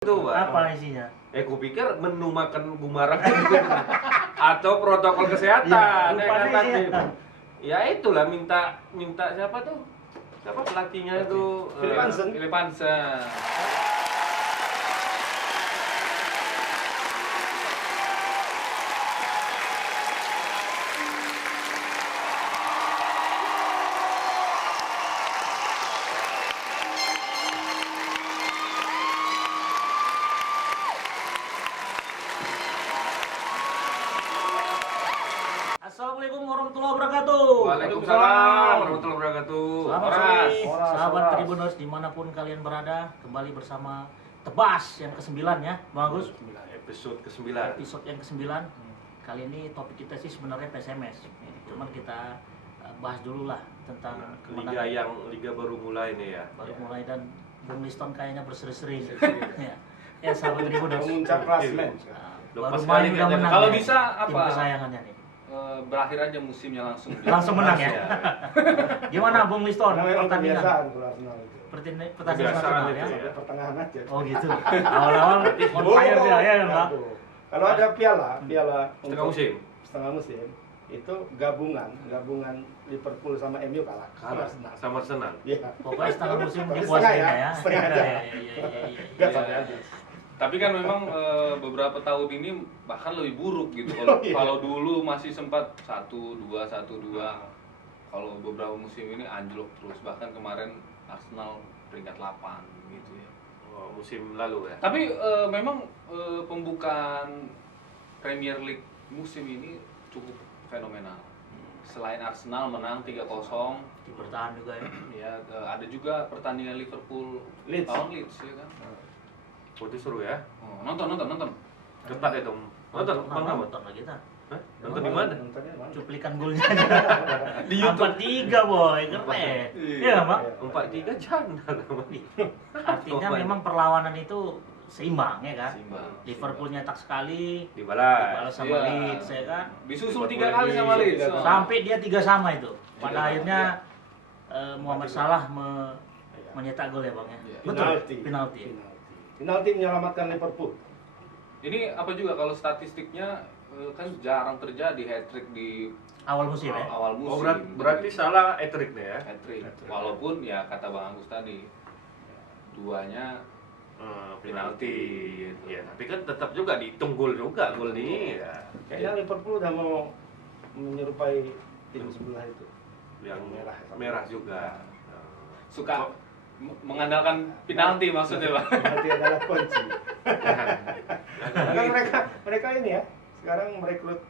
Itu, Pak. Apa isinya? Kupikir menu makan Bumarang gitu. Atau protokol kesehatan. Lupa deh Nanti. isinya. Ya itulah minta siapa tuh? Siapa pelatihnya itu? Philip Hansen. Philip Hansen. Assalamualaikum warahmatullahi wabarakatuh. Waalaikumsalam warahmatullahi wabarakatuh. Selamat sore, Horas. sahabat Tribuners dimanapun kalian berada. Kembali bersama Tebas yang ke-9 ya, Bang Agus. Episode ke-9. Episode yang ke-9. Kali ini topik kita sih sebenarnya PSMS. Cuman kita bahas dulu lah tentang Liga baru mulai nih ya. baru mulai dan Bung Liston kayaknya berseri-seri. Ya. Ya, sahabat Tribuners. Pemuncak klasmen. Baru Lepas main kali udah kayaknya. menang. Kalau ya. bisa Tim apa? kesayangannya nih. Berakhir aja musimnya langsung. Langsung menang ya. Gimana Bung Liston? Karena memang Pertandingan. kebiasaan kalau Arsenal itu. Pertandingan Kebiasaan nasional itu ya. ya. Sampai pertengahan aja. Oh gitu. Awal-awal on fire dia ya, Mbak. Kalau ada piala Setengah musim. setengah musim itu gabungan Liverpool sama MU kalah. Arsenal. Sama Arsenal. Iya. Pokoknya setengah musim Tapi dikuasain setengah ya. setengah aja. Iya. Enggak sampai habis. Tapi kan memang beberapa tahun ini bahkan lebih buruk gitu. Kalau Oh, iya. kalau dulu masih sempat 1-2. Kalau beberapa musim ini anjlok terus. Bahkan kemarin Arsenal peringkat 8 gitu ya. Oh, musim lalu ya. Tapi memang pembukaan Premier League musim ini cukup fenomenal. Selain Arsenal menang 3-0, Di bertahan juga ya. ya ada juga pertandingan Liverpool Leeds. lawan Leeds ya kan. Oh, itu seru ya. Oh, nonton. Ketat itu. Nonton, Bang Ahmad. Nonton lagi kita. Hah? Nonton di mana? Nontonnya mana? Cuplikan golnya di YouTube 3 boy, keren. Iya, Bang. 4-3 janda namanya. Artinya memang perlawanan itu seimbang ya kan. Seimbang. Liverpool nyetak sekali, Dibalas. dibalas sama Iya. Leeds ya kan. Disusul Liverpool 3 kali sama lagi. Leeds. Oh. Sampai dia 3 sama itu. Pada Iya. akhirnya Muhammad Salah menyetak gol ya, Bang ya. Iya. Betul. Penalti. Penalti. Penalti menyelamatkan Liverpool. Ini apa juga kalau statistiknya kan jarang terjadi hat-trick di Awal musim ya. awal musim. Oh, berarti salah Etrik nih ya. hat-trick. Walaupun ya kata Bang Agus tadi duanya Penalti. Ya, tapi kan tetap juga dihitung gol juga gol ini ya. Kayaknya Liverpool udah mau menyerupai tim sebelah itu. Yang merah juga. suka mengandalkan penalti maksudnya, Bang. Penalti adalah kunci. Karena mereka ini ya sekarang merekrut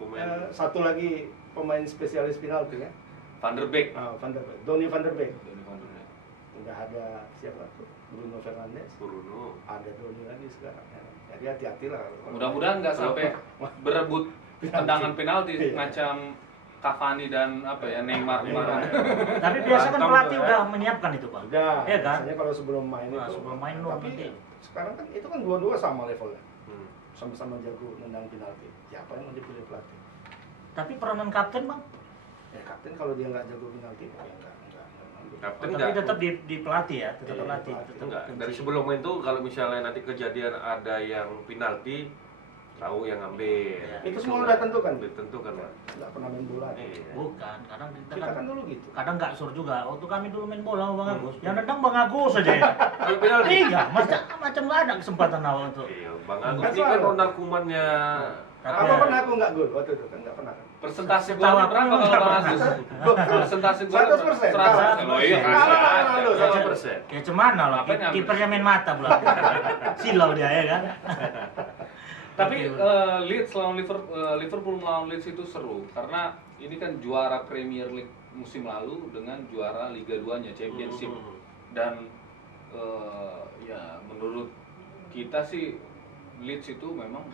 Pemain satu lagi pemain spesialis penalti ya. Van der Beek. Van der Beek, Donny van der Beek. Donny van der Beek. Udah ada siapa tuh? Bruno Fernandes. Bruno. Ada Donny lagi sekarang. Ya. Jadi hati-hati lah. Mudah-mudahan nggak sampai berebut tendangan penalti Iya. macam Cavani dan apa ya Neymar kemarin. Tapi biasa kan Berantem pelatih tuh, ya. udah menyiapkan itu, Bang. Udah. Iya kan? Biasanya kalau sebelum main Nah, itu. sebelum main dong Tapi nanti. sekarang kan itu kan dua-dua sama levelnya. Hmm. Sama-sama jago nendang penalti. Siapa yang mau dipilih pelatih? Tapi peranan kapten, Bang. Ya kapten kalau dia nggak jago penalti ya enggak. Kapten Tapi enggak. tetap di pelatih ya, tetap Iya, pelatih. pelatih. Tetap Enggak, kunci. dari sebelum main tuh kalau misalnya nanti kejadian ada yang penalti, tahu yang ngambil. Iya. Itu semua udah tentukan. Ditentukan, Pak. Nggak pernah main bola. Iya. Bukan, kadang kita Kita kan kan dulu gitu. kadang nggak sur juga. Waktu kami dulu main bola sama Bang Agus, yang nendang Bang Agus aja ya. Kalau penalti. Iya, macam nggak ada kesempatan awal tuh. Iya, Bang Agus Nggak ini kan selalu. rangkumannya Apa pernah aku nggak gol waktu itu kan nggak pernah kan? Persentase Tahu golnya aku berapa memang kalau Bang nggak Agus? pernah. Persentase gol 100%. 100%. Oh iya, Kalah, kalah, lu. 100%. Ya cemana lah, Apa yang kipernya main mata pula. Silau dia ya kan. Tapi Oke. Leeds lawan Liverpool melawan Leeds itu seru karena ini kan juara Premier League musim lalu dengan juara Liga 2-nya Championship dan ya menurut kita sih Leeds itu memang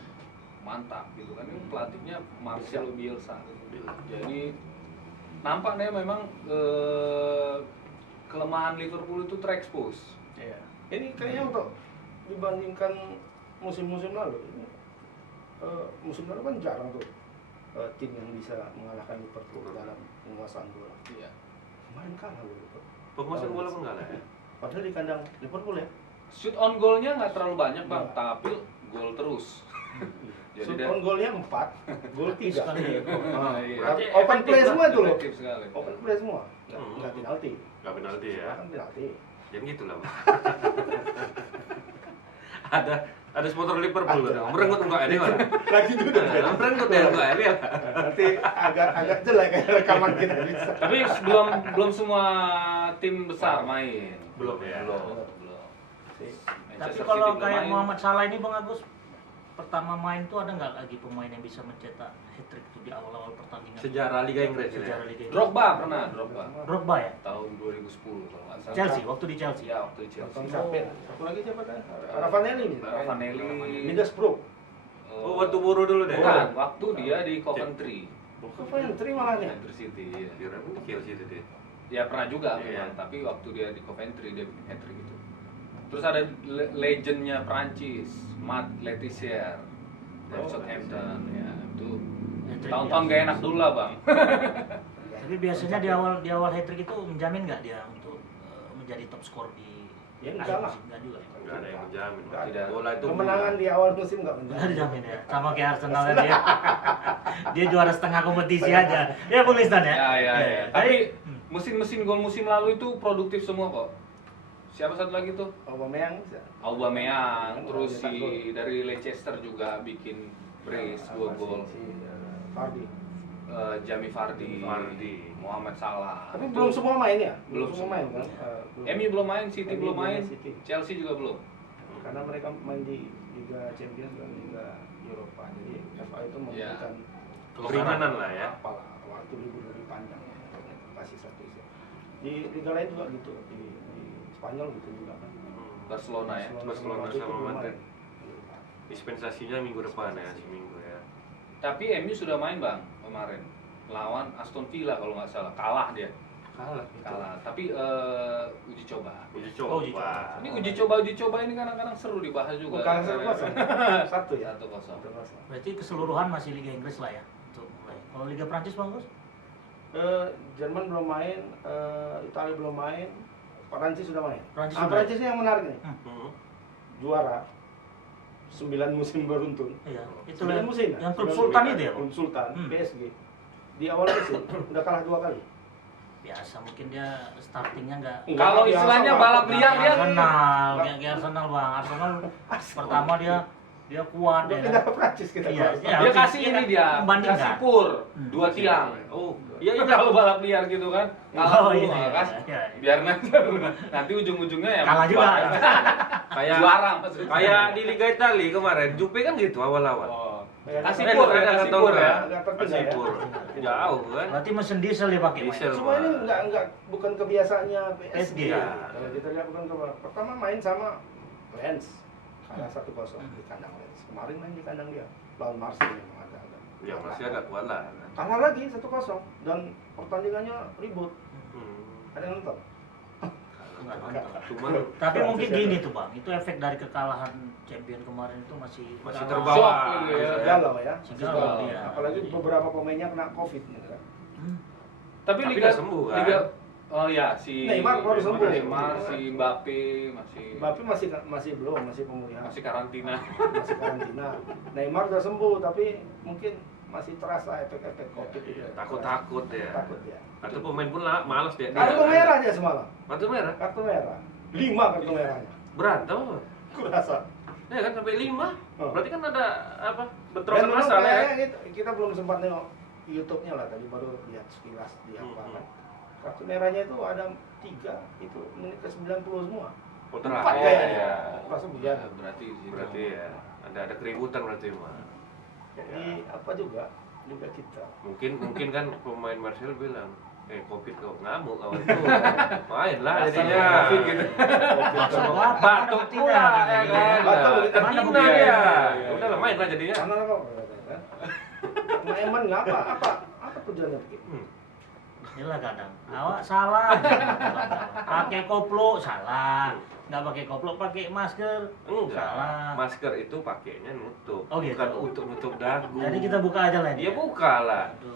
mantap gitu kan. Ini pelatihnya Marcelo Bielsa. Jadi nampaknya memang kelemahan Liverpool itu terekspos. Iya. Ini kayaknya untuk dibandingkan musim-musim lalu ini musim lalu kan jarang tuh tim yang bisa mengalahkan Liverpool dalam penguasaan bola. Iya. Kemarin kalah loh Liverpool. Penguasaan bola pun enggak lah ya. Padahal di kandang Liverpool ya. shoot on goalnya nggak terlalu banyak bang, Nggak. tapi gol terus. Jadi Shoot dia on goalnya 4, gol 3. Sekali ya. iya. Berarti Open play semua itu loh. efektif sekali. Open play semua. Hmm. Enggak penalti. Nggak penalti ya. Kan penalti. Jangan gitu lah. Bang. ada supporter Liverpool Ada. loh. Merenggut enggak ini mana? Lagi duduk. Merenggut ya enggak ini. Nanti agak jelek kayak rekaman kita bisa. Tapi belum semua tim besar main. Belum ya. Belum. Tapi Manchester kalau City belum kayak main. Muhammad Salah ini Bang Agus, pertama main tuh ada nggak lagi pemain yang bisa mencetak hat-trick tuh di awal-awal pertandingan? Sejarah Liga Inggris ya. Sejarah Liga Inggris. Drogba pernah, Drogba. Drogba ya? Tahun 2010 kalau nggak salah. Chelsea, waktu di Chelsea. Iya, waktu di Nonton Chelsea. sampai satu lagi siapa kan? Ravanelli. Ravanelli. Middlesbrough. Oh, waktu buru dulu deh. Bukan, waktu dia di Coventry. Coventry malahnya. Coventry City. Iya. Kira Chelsea itu dia. Ya pernah juga Iya. memang, tapi waktu dia di Coventry dia bikin hat-trick gitu. Terus ada legendnya Prancis, Matt Letizier dari Oh, Southampton ya itu Hat-trick tahun-tahun dia. gak enak dulu lah bang. Tapi biasanya di awal hat-trick itu menjamin nggak dia untuk menjadi top skor di Ya, akhir enggak lah. musim? Nggak juga ya? Enggak ada yang menjamin. Nggak ada. Bola itu Kemenangan di awal musim nggak Nggak menjamin. dijamin ya, sama kayak Arsenal ya dia. Dia juara setengah kompetisi aja. Ya Bung Listan ya. Ya. Tapi Hmm. mesin gol musim lalu itu produktif semua kok. Siapa satu lagi tuh? Aubameyang bisa. Aubameyang, terus Cetak gol. si dari Leicester juga bikin brace 2 gol. Vardy. Jamie Vardy, Mohamed Salah. Tapi Itu- belum semua main ya? Belum semua main kan? MU belum main, City MU belum main, City. Chelsea juga belum. Karena mereka main di Liga Champions dan Liga Eropa. Jadi FA itu memberikan keringanan lah ya. apalah waktu libur lebih panjang ya. Kasih satu isi. Di liga lain juga gitu. Di Spanyol gitu juga kan. Barcelona ya. Barcelona itu sama belum Madrid. main. Dispensasinya minggu depan ya, seminggu ya. Tapi MU sudah main bang kemarin lawan Aston Villa kalau nggak salah, kalah dia. Kalah. Tapi uji coba. Uji Oh, uji coba. Ini uji coba ini kadang-kadang seru dibahas juga. Bukan 1-0. Satu ya. 1-0. 1-0. Berarti keseluruhan masih Liga Inggris lah ya untuk mulai. Kalau Liga Prancis Bang Gus? Jerman belum main, Italia belum main, Prancis sudah main. Prancis sudah. Prancis ini yang menarik nih. Hmm. Juara 9 musim beruntun. Iya. Itu 9 musim. yang klub 9 Sultan musim. itu ya Bang? Klub Sultan, Hmm. PSG. Di awal musim udah kalah 2 kali. Biasa mungkin dia startingnya nggak. Kalau istilahnya balap liar dia Arsenal, kayak Arsenal Bang. Arsenal pertama dia kuat Udah ya. pindah ke Prancis kita. Iya, kelas. iya. dia kasih ini dia, Membandingkan. kasih pur Hmm. 2 tiang. Oh, Iya kalau balap liar gitu kan, ngalah Oh, dulu iya, kan, iya. biar nanti ujung-ujungnya ya Kalah juga. kayak juara maksudnya. kayak di Liga Italia kemarin, Juve kan gitu awal-awal. Oh. Kayak Kasih kita- pur, ada kasih tahu pur nggak? ya. Agak tertinggal Kasih ya. pur. Jauh kan? Berarti mesin diesel dia pakai. Bang. Diesel. Semua ini enggak bukan kebiasaannya PSG. PSG. Kalau kita lihat bukan pertama main sama Lens. Kalah 1-0 di kandang Lens. Kemarin main di kandang dia lawan Marseille memang ada. Ya masih agak kuat lah. Kalah lagi 1-0 dan pertandingannya ribut. Ada yang nonton? Nggak nonton. Cuman Tapi mungkin gini tuh Bang, itu efek dari kekalahan champion kemarin itu masih masih galau. terbawa. Shock gitu ya. gitu Galau ya. Galau dia. Apalagi beberapa pemainnya kena Covid gitu kan. Hmm. Tapi Tapi Liga udah sembuh, kan? Liga oh ya si Neymar baru sembuh. Neymar, si Mbappe masih Mbappe masih belum, masih pemulihan. masih karantina. Masih karantina. Neymar udah sembuh tapi mungkin masih terasa efek-efek Covid itu. Takut-takut ya. Takut ya. Atau pemain pun lah malas dia. Kartu merah dia semalam. Kartu merah. Kartu merah. 5 kartu merahnya. Berantem apa? Kurasa. Ya kan sampai 5. Oh. Berarti kan ada apa? Dan Bentrokan memang masalah ya. kayaknya kita belum sempat nengok YouTube-nya lah, tadi baru lihat sekilas di apa kan. Kartu merahnya itu ada 3, itu menit ke 90 semua. Oh, 4 terakhir. kayaknya. Ya. Pas hujan. Berarti di situ. Berarti ya ada keributan berarti mah. Jadi apa juga liga kita. Mungkin kan pemain Marcel bilang, Covid kok ngamuk kawan tuh. Main lah Dasar jadinya. Covid gitu. Maksud gua apa? Batuk Ada pula ya buktinya. kan. Batuk, Mana Terhina buktinya? dia. Iya. Udah lah main lah jadinya. Mana kok? Nah, emang apa tujuannya begitu? Inilah kadang awak salah. Pakai koplo salah. Nggak pakai koplo, pakai masker. Enggak. Salah. Masker itu pakainya nutup, Oh, gitu. bukan untuk nutup dagu. Jadi kita buka aja lah ini. Iya buka lah. Aduh.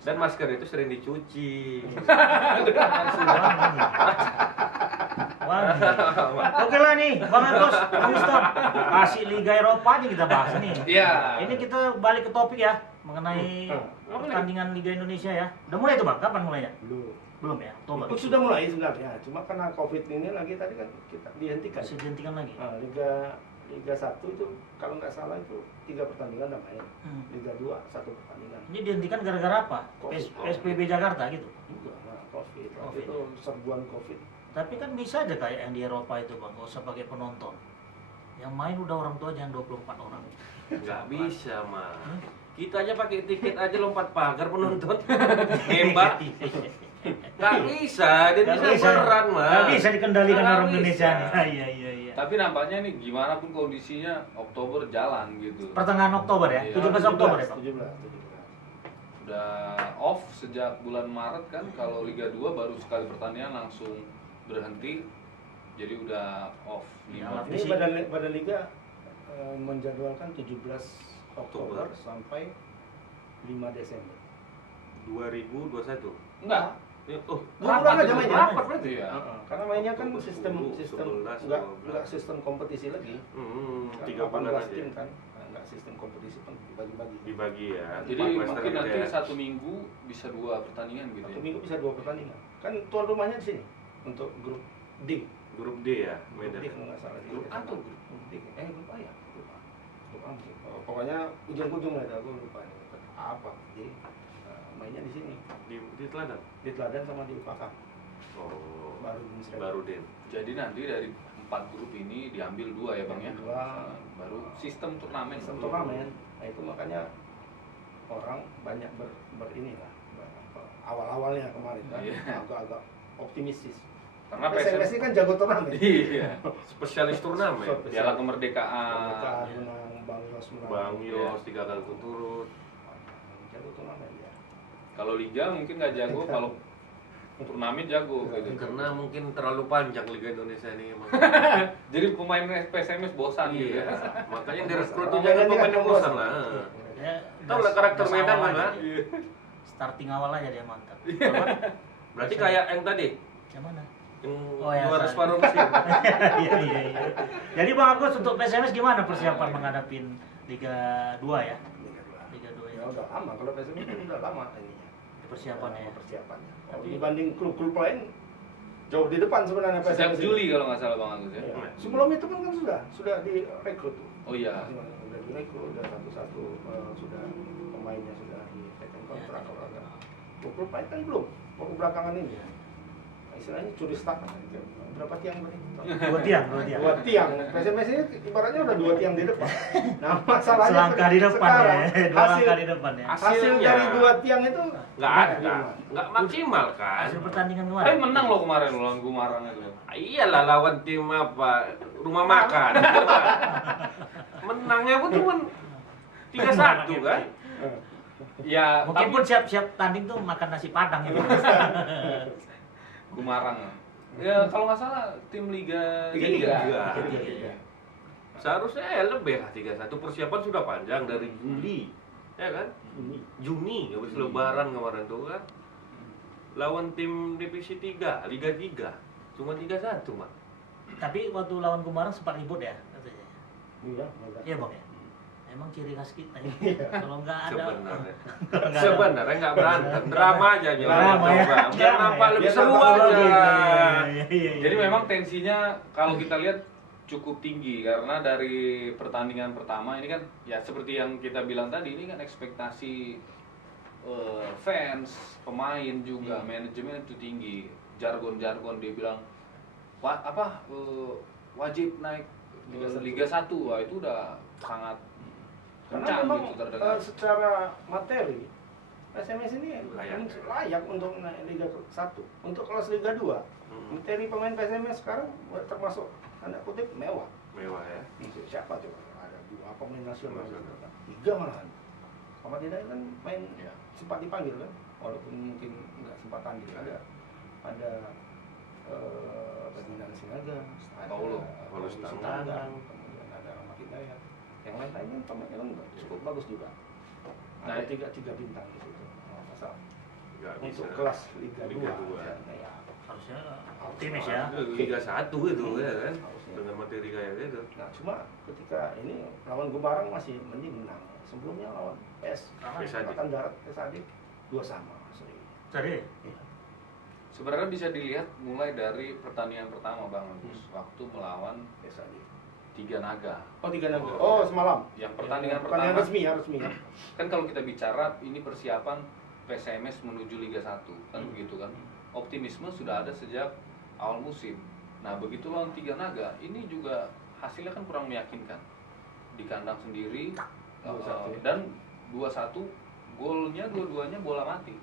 Dan masker itu sering dicuci. Wah, pagi. Oke lah nih, Bang Agus, Houston, kasih Liga Eropa aja kita bahas nih. Iya. Ini kita balik ke topik ya, mengenai pertandingan Liga Indonesia ya. Udah mulai tuh Bang, kapan mulainya? Belum ya, Oktober. Itu sudah mulai sebenarnya, cuma karena COVID ini lagi tadi kan kita dihentikan. Masih dihentikan lagi. Nah, Liga 1 itu kalau nggak salah itu 3 pertandingan udah main. Liga 2 1 pertandingan. Ini dihentikan gara-gara apa? PSBB Jakarta gitu. Juga nah, COVID. Waktu COVID. itu serbuan COVID. Tapi kan bisa aja kayak yang di Eropa itu Bang, nggak usah pakai penonton. Yang main udah orang tua aja yang 24 orang. Nggak bisa mah. Kita aja pakai tiket aja lompat pagar penonton. Nembak. Nggak bisa, dia bisa berat mah. Nggak bisa dikendalikan Nggak orang bisa. Indonesia nih. Iya. Tapi nampaknya nih gimana pun kondisinya Oktober jalan gitu. Pertengahan Oktober ya, Iya. 17 Oktober ya Pak. 17. Udah off sejak bulan Maret kan, kalau Liga 2 baru sekali pertandingan langsung berhenti. Jadi udah off Ya, 5. Ini Badan Liga menjadwalkan 17 Oktober sampai 5 Desember. 2021. Enggak. Oh, Kurang aja mainnya. Rapat berarti ya. Karena mainnya kan Oktober sistem 11, nggak sistem kompetisi lagi. 3 bulan 18 aja. tim kan, nggak sistem kompetisi kan dibagi-bagi. Dibagi ya. Jadi 14 mungkin gitu nanti ya. 1 minggu bisa 2 pertandingan gitu Satu ya. minggu bisa 2 pertandingan. Kan tuan rumahnya di sini untuk grup D. Grup D ya, Grup Medan. D kalau nggak salah. Grup A atau grup? Grup D? Grup A ya. Grup A mungkin. Pokoknya ujung-ujung lah itu aku lupa nih. Apa? Jadi mainnya di sini. Di Teladan. Di Teladan sama di Pakam. Oh, Baru di Sreda. baru Den. Jadi nanti dari 4 grup ini diambil 2 ya Bang ya. Dua. Baru sistem turnamen. Sistem turnamen. Nah itu makanya orang banyak ini lah. Awal-awalnya kemarin kan Iya. agak-agak optimistis. Karena PSMS ini kan jago turnamen. Iya. Spesialis turnamen. Piala kemerdekaan. Mereka menang, Bang Yos menang. Bang Yos 3 kali turut. Jago turnamen ya. Kalau liga mungkin nggak jago, kalau turnamen jago gitu. Karena mungkin terlalu panjang Liga Indonesia ini emang. Jadi pemain PSMS bosan gitu Iya. ya. Makanya direkrut tuh jangan pemain yang bosan lah. Ya, Tahu lah karakter gas Medan awal mana? aja. Starting awal aja dia mantap. Berarti kayak yang tadi, Yang mana? yang Oh, ya, juara sorry. separuh musim. Iya. Jadi Bang Agus untuk PSMS gimana persiapan menghadapin Liga 2 ya? Liga 2 Ya ya. udah lama, kalau PSMS kan udah lama ininya. Persiapannya ya. Persiapannya. Kalau Tapi- dibanding klub-klub lain jauh di depan sebenarnya Sejak PSMS. ini. Juli kalau nggak salah Bang Agus ya. Iya. Sebelum itu kan sudah direkrut tuh. Oh iya. Udah direkrut, udah satu-satu sudah pemainnya sudah ditekan kontrak kalau ada. Klub lain kan belum. Waktu belakangan ini. Nah, istilahnya curi start. Berapa tiang berarti? 2 tiang. 2 tiang. PSMS ini ibaratnya udah 2 tiang di depan. Nah, masalahnya Selangkah di depan sekarang, ya. 2 hasil, langkah di depan ya. hasil Hasilnya. dari 2 tiang itu Nggak ada, nggak maksimal kan? Hasil pertandingan kemarin. Tapi menang loh kemarin lawan Gumarang itu. Iyalah lawan tim apa? Rumah makan. Menangnya pun cuma 3-1 kan? Ya, Mungkin tapi pun siap-siap tanding tuh makan nasi padang gitu. Gumarang. Ya kalau nggak salah tim Liga 3. Tiga. Seharusnya ya lebih lah 3-1. Persiapan sudah panjang dari Juli, ya kan? Juni, habis Lebaran kemarin tuh kan. Lawan tim divisi 3, Liga 3. Cuma 3-1, Mak. Tapi waktu lawan Gumarang sempat ribut ya katanya. Iya, Iya Bang ya. Emang ciri khas kita ya. Kalau nggak ada Sebenarnya. kalau nggak ada- Sebenarnya nggak berantem, drama aja Drama ya. Biar Drama nampak ya. lebih Biar seru nampak aja. Iya. Jadi memang tensinya kalau kita lihat cukup tinggi karena dari pertandingan pertama ini kan ya seperti yang kita bilang tadi, ini kan ekspektasi fans, pemain juga, manajemen itu tinggi. Jargon-jargon dia bilang wajib naik Liga 1. Wah, itu udah sangat Karena kencang memang gitu terdengar. secara materi PSMS ini Layak. layak untuk naik Liga 1. Untuk kelas Liga 2, materi pemain PSMS sekarang termasuk tanda kutip mewah. Mewah ya. Siapa coba? Ada 2 pemain nasional, 3 malahan. Sama tidak kan main Ya. sempat dipanggil kan, walaupun mungkin nggak sempat tanding. Ada Ferdinand Sinaga, ada Paulo Sinaga, kemudian ada Rahmat Hidayat. Yang lain-lainnya pemainnya kan cukup bagus juga. Nah, Ada tiga bintang di situ. Asal Nggak untuk bisa. kelas Liga 2. Liga 2. Ya, Harusnya optimis ya. Liga 1 itu ya kan, Harusnya. dengan materi kayak gitu. Nah, cuma ketika ini lawan Gumbarang masih mending menang. Sebelumnya lawan PSAD. Angkatan Darat PSAD 2 sama. Seri. Jadi Sebenarnya bisa dilihat mulai dari pertandingan pertama Bang Agus, waktu melawan PSAD. Tiga Naga. Oh, 3-6. Oh, semalam. Yang pertandingan Pertandingan pertama resmi ya, resmi ya. kan kalau kita bicara ini persiapan PSMS menuju Liga 1 kan begitu kan. Optimisme sudah ada sejak awal musim. Nah, begitu lawan Tiga Naga, ini juga hasilnya kan kurang meyakinkan. Di kandang sendiri 2-1 ya. dan 2-1 golnya dua-duanya bola mati.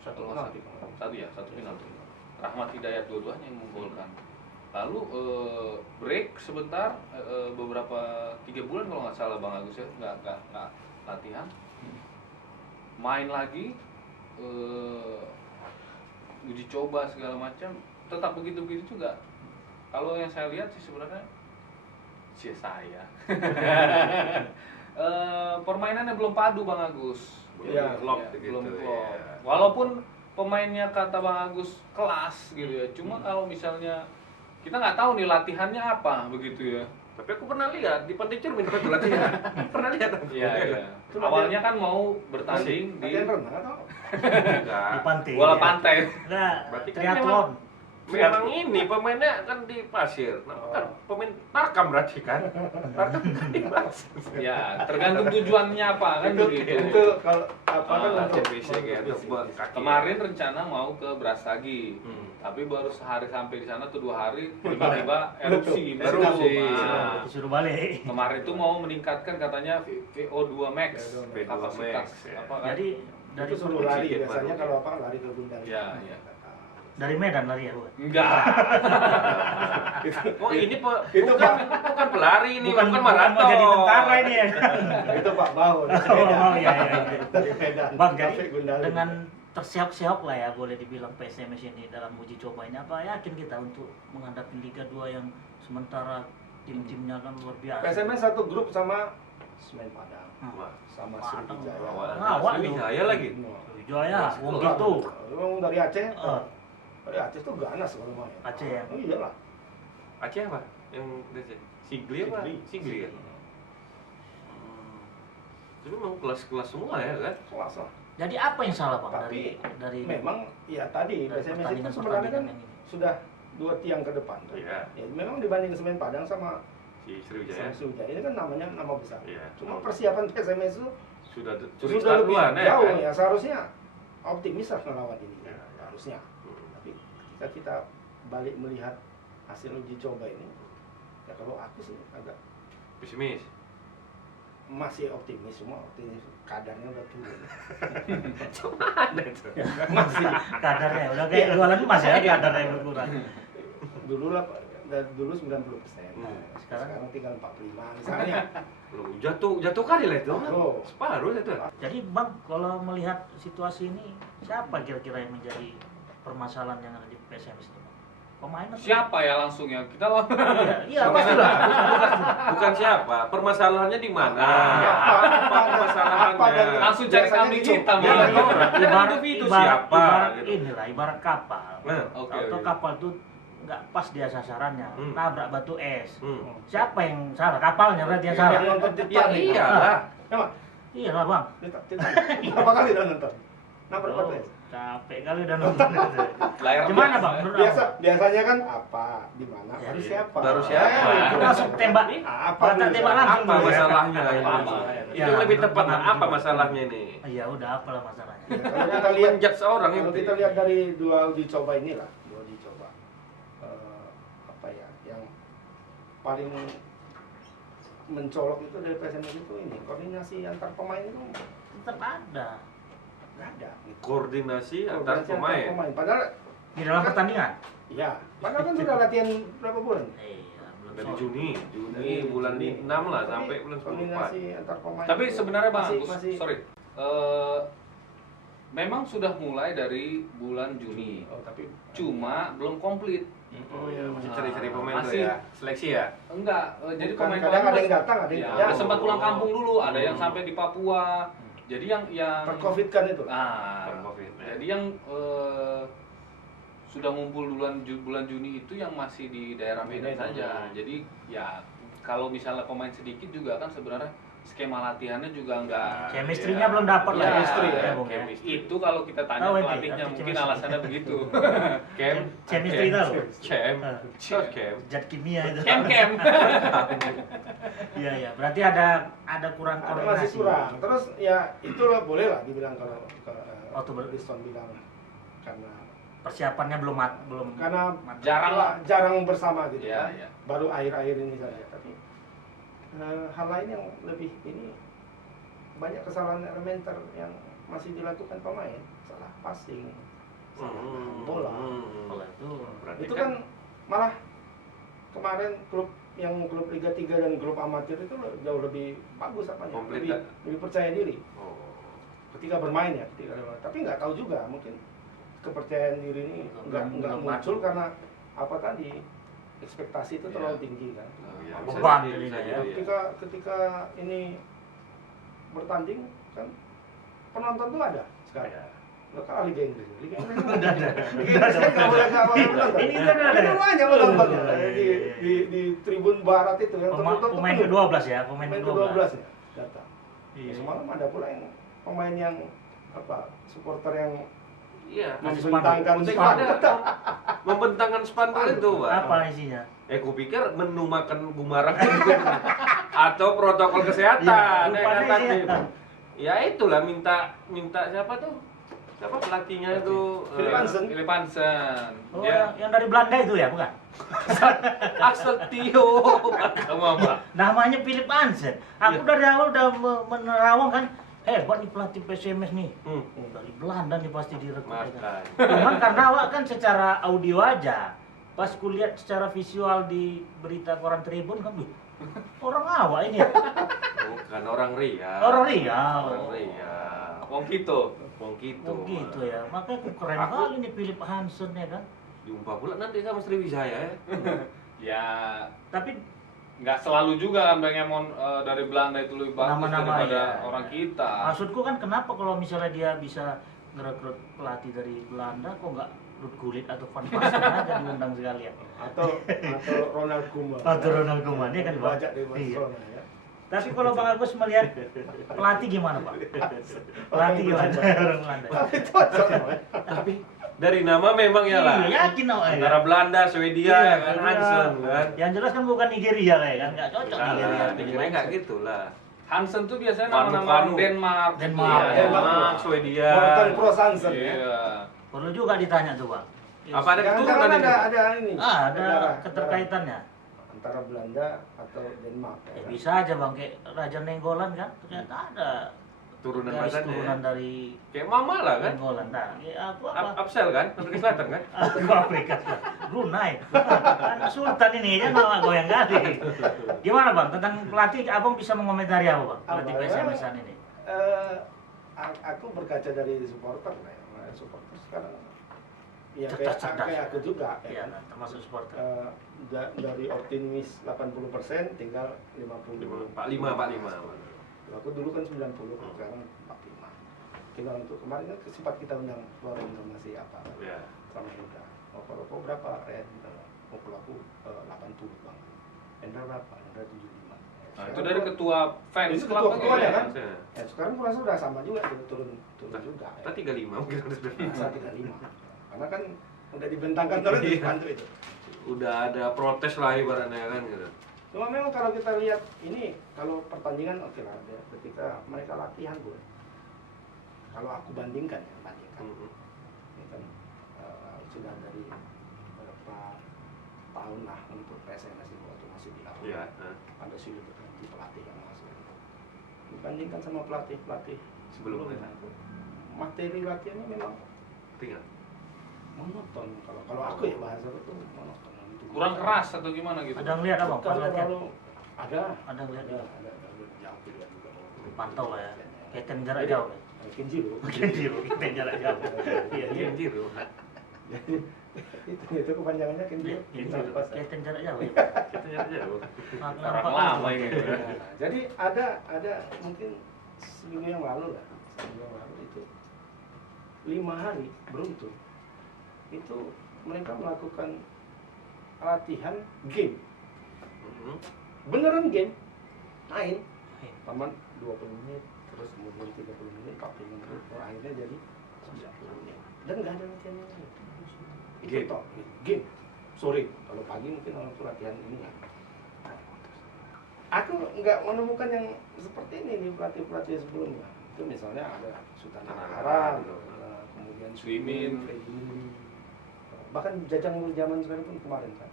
Satu Kalau penalti. satu penalti. Rahmat Hidayat dua-duanya yang menggolkan. Lalu break sebentar beberapa 3 bulan kalau nggak salah Bang Agus ya, nggak latihan. Main lagi uji coba segala macam, tetap begitu-begitu juga. Kalau yang saya lihat sih sebenarnya saya permainannya belum padu Bang Agus. Iya, Klop Ya, gitu, belum klop. ya. Walaupun pemainnya kata Bang Agus kelas gitu ya. Cuma kalau misalnya kita nggak tahu nih latihannya apa begitu ya. Tapi aku pernah lihat di Pantai Cermin waktu latihan. Pernah lihat aku. Iya, iya. Itu Awalnya kan mau bertanding di Latihan renang atau? Enggak. di pantai. bola pantai. Enggak, Berarti kan triathlon. Memang ini pemainnya kan di pasir. Nah, kan pemain tarkam berarti kan. Tarkam kan di pasir. Ya, tergantung tujuannya apa kan begitu. Itu kalau apa kan Ah, untuk fisik ya, untuk kaki. Kemarin rencana mau ke Brastagi, Hmm. tapi baru sehari sampai di sana tuh 2 hari tiba-tiba erupsi. Erupsi. Nah, Disuruh balik. kemarin tuh mau meningkatkan katanya VO2 max, VO2 kapasitas max, ya. apa kan? Jadi dari itu suruh lari Sedikit biasanya baru. kalau apa lari ke Gundang. Ya, ya. dari Medan lari ya, Bu. Enggak. Oh, ini Itu bukan pelari ini, bukan Bukan maraton. mau jadi tentara ini ya. Itu Pak Bau. Oh, iya, iya. Dari Medan. Bang, Sampai jadi Gundang. dengan tersiap-siap lah ya boleh dibilang PSMS ini dalam uji coba ini, apa yakin kita untuk menghadapi Liga 2 yang sementara tim-timnya kan luar biasa. PSMS satu grup sama Semen Padang, Wah, sama Padang. Sriwijaya. Ngawak ini tuh. Jaya lagi. Jaya, wong gitu. Emang dari Aceh. Eh. Dari Aceh tuh ganas kalau main. Aceh ya? Oh, iyalah. Aceh apa? Yang Aceh? Sigli apa? Sigli ya. Itu memang kelas-kelas semua ya kan? Kelas lah. Jadi apa yang salah, Bang, Tapi dari memang ya tadi dari PSMS itu sebenarnya kan pertandingan yang ini? sudah 2 tiang ke depan. Kan? Iya. Ya, memang dibanding Semen Padang sama Si Sriwijaya. Sriwijaya ini kan namanya nama besar. Iya. Cuma persiapan PSMS itu Sudah sudah lebih duluan ya. jauh Kan? ya. Seharusnya optimis lah melawan ini. Ya, ya. Harusnya. Hmm. Tapi ketika kita balik melihat hasil uji coba ini, ya kalau aku sih agak Pesimis. masih optimis, semua optimis, kadarnya udah turun. Cuma ada tuh. Masih kadarnya udah kayak jualan emas ya, kadarnya yang berkurang. dulu lah, dulu 90%. Sekarang? Tinggal 45 misalnya. Loh, jatuh kali lah itu. Separuh. Separuh itu. Jadi Bang, kalau melihat situasi ini, siapa kira-kira yang menjadi permasalahan yang ada di PSMS itu? Pemain atau- Siapa ya langsung ya? Kita lah. Iya, pastilah. Bukan siapa, permasalahannya di mana? Ya, Apa permasalahannya? Langsung cari Biasanya kambing gitu. hitam Ya, ya. orang. Individu siapa? ibarat Gitu. inilah, ibarat kapal. Nah, Oke, Atau oke. kapal tuh nggak pas dia sasarannya, nabrak batu es. Hmm. Siapa yang salah? Kapalnya berarti yang Yang salah. nonton Ya Titanic. iyalah. Emang, Iya lah Bang. Titanic. Berapa kali udah nonton? Nabrak Oh, batu es? capek kali udah nonton itu. Layar Gimana biasa. Bang? Menurut Biasanya kan apa, di mana, Ya, baru iya. siapa? Baru siapa? itu. Langsung tembak nih. Apa Batak dulu, tembak Bang? langsung. Apa dulu ya. masalahnya? Apa? Itu Ya, lebih tepat. menurut Apa Bang masalahnya ini? Iya udah, apalah masalahnya. Ya, kalau kita lihat Menjudge seorang kalau itu. kita lihat dari dua uji coba inilah, apa ya, yang paling mencolok itu dari PSMS itu ini koordinasi antar pemain itu Tetap ada nggak ada. Gitu. Koordinasi antar Koordinasi pemain. Padahal di dalam pertandingan. ya, padahal kan sudah latihan berapa bulan? Iya, belum Dari solid. Juni Dari bulan Juni. 6 lah Tapi sampai bulan 10. koordinasi antar pemain. Tapi itu sebenarnya Bang masih, Agus, masih sorry. Memang sudah mulai dari bulan Juni. Oh, tapi Cuma belum komplit. Oh ya, masih cari-cari pemain tuh Masih. ya. Seleksi ya. Enggak, jadi Bukan, pemain kadang ada yang datang, ada yang ya, tidak. ada sempat pulang kampung dulu, ada yang Hmm. sampai di Papua, Jadi yang tercovidkan itu. Covid, ya. jadi yang sudah ngumpul bulan Juni itu yang masih di daerah Medan saja. Jadi ya kalau misalnya pemain sedikit juga kan sebenarnya skema latihannya juga enggak. Chemistry-nya belum dapat lah. Chemistry ya, Bung, ya. Itu kalau kita tanya Oh, pelatihnya arti mungkin chemistry. alasannya begitu. Chemistry tahu. Cem. Zat kimia itu. Kem. Iya iya, berarti ada kurang Ada masih koordinasi. kurang. Terus ya itulah boleh lah dibilang kalau Waktu Liston bilang karena Persiapannya belum karena Jarang. jarang bersama gitu Iya, kan. iya. Baru akhir-akhir ini saja. Tapi hal lain yang lebih ini banyak kesalahan elementer yang masih dilakukan pemain, salah passing, salah nahan bola. Kalau itu Berarti Itu kan malah kemarin klub Liga 3 dan klub amatir itu jauh lebih bagus apanya, Komplit, lebih percaya diri Oh. ketika bermain ya, tapi nggak tahu juga mungkin kepercayaan diri ini nggak muncul karena apa tadi ekspektasi itu terlalu tinggi kan. Iya, Beban bisa jadi, jadinya bisa ya. jadi, Ketika ini bertanding kan penonton tuh ada sekarang. Iya. Lo kan Liga Inggris kan udah ada. Liga Inggris kan nggak boleh penonton. Ini kan ada. Ada banyak penontonnya Iya, di tribun barat itu yang tertutup tuh Pemain penuh. ke-12 ya, pemain Pemain ke-12. ke-12 ya datang. Iya. Semalam ada pula yang pemain yang supporter yang Iya. membentangkan spanduk. spanduk. Membentangkan spanduk itu, Pak. Apa isinya? Kupikir menu makan bumarang itu atau protokol kesehatan. Iya, ya kan, lupa sih, Tati? Ya itulah minta siapa tuh? Siapa pelatihnya itu? Philip Hansen. Philip Hansen. Oh, Dia yang dari Belanda itu ya, bukan? Axel Tio. kamu apa? Namanya Philip Hansen. Aku Iya. dari awal udah menerawang kan, hebat nih pelatih PSMS nih. Hmm. Dari Belanda nih pasti direkrut. Makan. Cuman karena awak kan secara audio aja. Pas kulihat secara visual di berita koran Tribun kan, wih, orang awak ini ya. Bukan orang Riau. Orang Riau. Orang Riau. Wong Kito. Wong gitu. Oh gitu ya. Makanya aku keren Aku- kali nih Philip Hansen ya kan. Jumpa pula nanti sama Sriwijaya ya. Ya Tapi nggak selalu juga kan Bang Emon dari Belanda itu lebih bagus Nama-nama, daripada ya. orang kita. maksudku kan kenapa kalau misalnya dia bisa ngerekrut pelatih dari Belanda kok nggak Ruud Gullit atau Van Basten aja diundang sekalian. atau Ronald Koeman. Atau Ronald Koeman dia kan Bajak di Iya. Barcelona ya. Tapi kalau Bang Agus melihat pelatih gimana Pak? Pelatih gimana? Orang Belanda. Tapi cocok ya. Tapi dari nama memang ya lah. Iya, yakin awak ya. Antara Belanda, Swedia ya kan, Hansen kan. Yang jelas kan bukan Nigeria lah ya kan, nggak cocok Nah, Nigeria. dikira nggak gitu lah. Hansen tuh biasanya Vanu, nama-nama Vanu. orang Denmark. Denmark. Iya, Denmark. Denmark, Swedia. Morten Kroos Hansen ya. Iya. Perlu juga ditanya tuh Bang. Apa ada Jangan-jangan keturunan ini? ada ini. Ada Darah- keterkaitannya. antara Belanda atau Denmark. Ya, kan? bisa aja Bang kayak Raja Nenggolan kan ternyata ada Turunan garis badannya turunan ya. dari Kayak mama lah kan. Nenggolan. Nah, ya aku apa? Upsell kan, Afrika Selatan kan. Aku Afrika Selatan. Brunei. Kan Sultan ini ya nama goyang kali. Gimana Bang tentang pelatih? Abang bisa mengomentari apa Bang? Pelatih Apa? PSMS-an ini. Aku berkaca dari supporter lah ya. Nah, supporter sekarang ya Cerdas-cerdas. kayak aku juga Iya, ya. nah, termasuk supporter. Dari optimis 80% tinggal 50. Pak Lima. Aku dulu kan 90, sekarang 45. Tinggal untuk kemarin kan sempat kita undang keluar informasi apa Ya. sama Hendra. Rokok berapa? Red Rokok aku 80 bang. Hendra berapa? Hendra 75. Nah, itu dari ketua fans Itu club ketua ya kan? Saya. Ya sekarang kurasa udah sama juga turun juga. Kita 35 mungkin harus Masa 35. Karena kan udah dibentangkan terus di pantu itu. udah ada protes lah ibaratnya kan gitu. Cuma memang kalau kita lihat ini, kalau pertandingan oke lah, ada ketika mereka latihan gue. Kalau aku bandingkan, Mhm. ini kan sudah dari beberapa tahun lah untuk PSMS itu waktu masih di awal. Iya. Ada silih berganti pelatih yang masuk. Dibandingkan sama pelatih Sebelumnya. materi latihannya memang Tinggal. monoton. Kalau aku ya bahasa itu monoton. Gitu. kurang keras atau gimana gitu. Ada ngeliat Abang pas latihan? Kalau ada Ngeliat ada juga. jauh pilihan juga. Pantau lah ya. Keten jarak jauh ya. Kenjiro. Keten jarak jauh. Iya, iya. Jiro. itu kepanjangannya Kenjiro. Keten jarak jauh ya. Kita jauh. Orang lama ini. Jadi ada mungkin seminggu yang lalu lah, seminggu yang lalu itu 5 hari beruntun itu mereka melakukan latihan game, beneran game, main, taman 20 menit, terus kemudian 30 menit, 40 menit, akhirnya jadi 90 menit, dan nggak ada latihan yang lain. Itu Game. toh, game, sore, kalau pagi mungkin orang tuh latihan ini ya. Aku nggak menemukan yang seperti ini di pelatih-pelatih sebelumnya. Itu misalnya ada Sultan Arara, kemudian Swimin. bahkan Jajang Nur zaman sekarang pun kemarin kan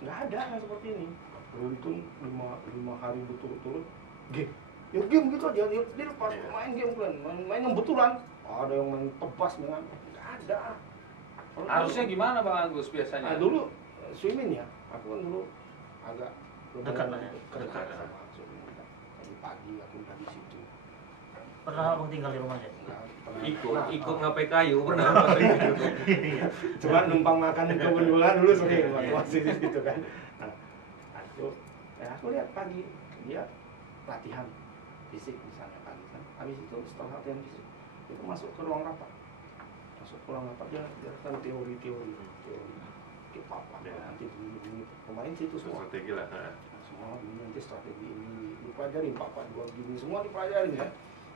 nggak ada yang seperti ini. Beruntun 5 hari berturut-turut game. Ya game gitu aja, dia lepas main game kan, main yang betulan. Ada yang main tebas dengan nggak ada. Harusnya gimana Bang Agus biasanya? Nah, dulu Swimin ya, aku kan dulu agak Dekat lah ya. dekat sama Swimin. Pagi aku udah di situ. Pernah abang tinggal di rumahnya? Ikut ngapai kayu pernah. Cuma numpang makan di kebun bunga dulu sering waktu masih di situ kan. Nah, aku lihat pagi dia latihan fisik misalnya pagi kan. Habis itu setelah latihan fisik itu masuk ke ruang rapat. Dia kan teori apa nanti begini pemain situ semua. Strategi lah. Semua begini nanti strategi ini dipelajari 4-4-2 gini semua dipelajari kan.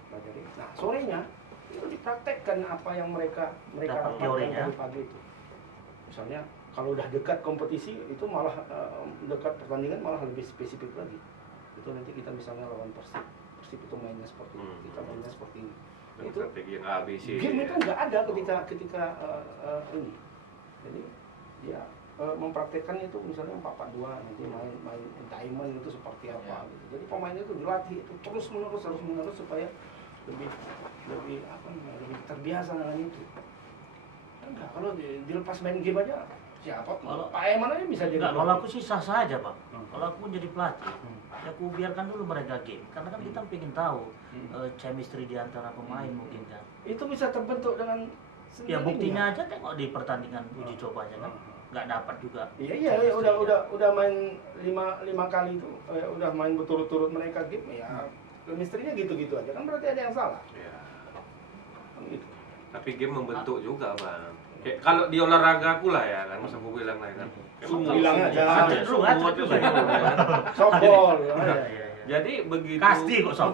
Pelajari. Nah, sorenya itu dipraktekkan apa yang mereka Dapat dapatkan teorinya. dari pagi itu. Misalnya kalau udah dekat kompetisi itu malah dekat pertandingan malah lebih spesifik lagi. Itu nanti kita misalnya lawan Persib itu mainnya seperti ini, kita mainnya seperti ini. Dan Itu strategi yang ABC. game itu nggak ada ketika ini. Jadi dia mempraktekkan itu misalnya 4-4-2 nanti main diamond itu seperti apa gitu. Jadi pemainnya itu dilatih itu terus menerus supaya lebih terbiasa dengan itu. Enggak, kalau dilepas main game aja siapa Kalau- Pak Eman aja bisa jadi Enggak, kalau pelatih. aku sih sah saja Bang. Kalau aku jadi pelatih, ya aku biarkan dulu mereka game. Karena kan kita pengen tahu chemistry di antara pemain mungkin kan. Itu bisa terbentuk dengan Ya sendirinya. buktinya aja tengok di pertandingan uji cobanya kan, nggak dapat juga. Iya, udah main 5 kali itu, udah main berturut-turut mereka game ya. Chemistry-nya gitu-gitu aja kan berarti ada yang salah. Ya. Kan gitu. Tapi game membentuk juga bang. Kayak kalau di olahraga aku lah ya kan, masa aku bilang lah ya kan. Semua bilang aja. Atlet dulu, atlet juga. ya kan. Softball. Iya. Jadi begitu. Kasti kok sob.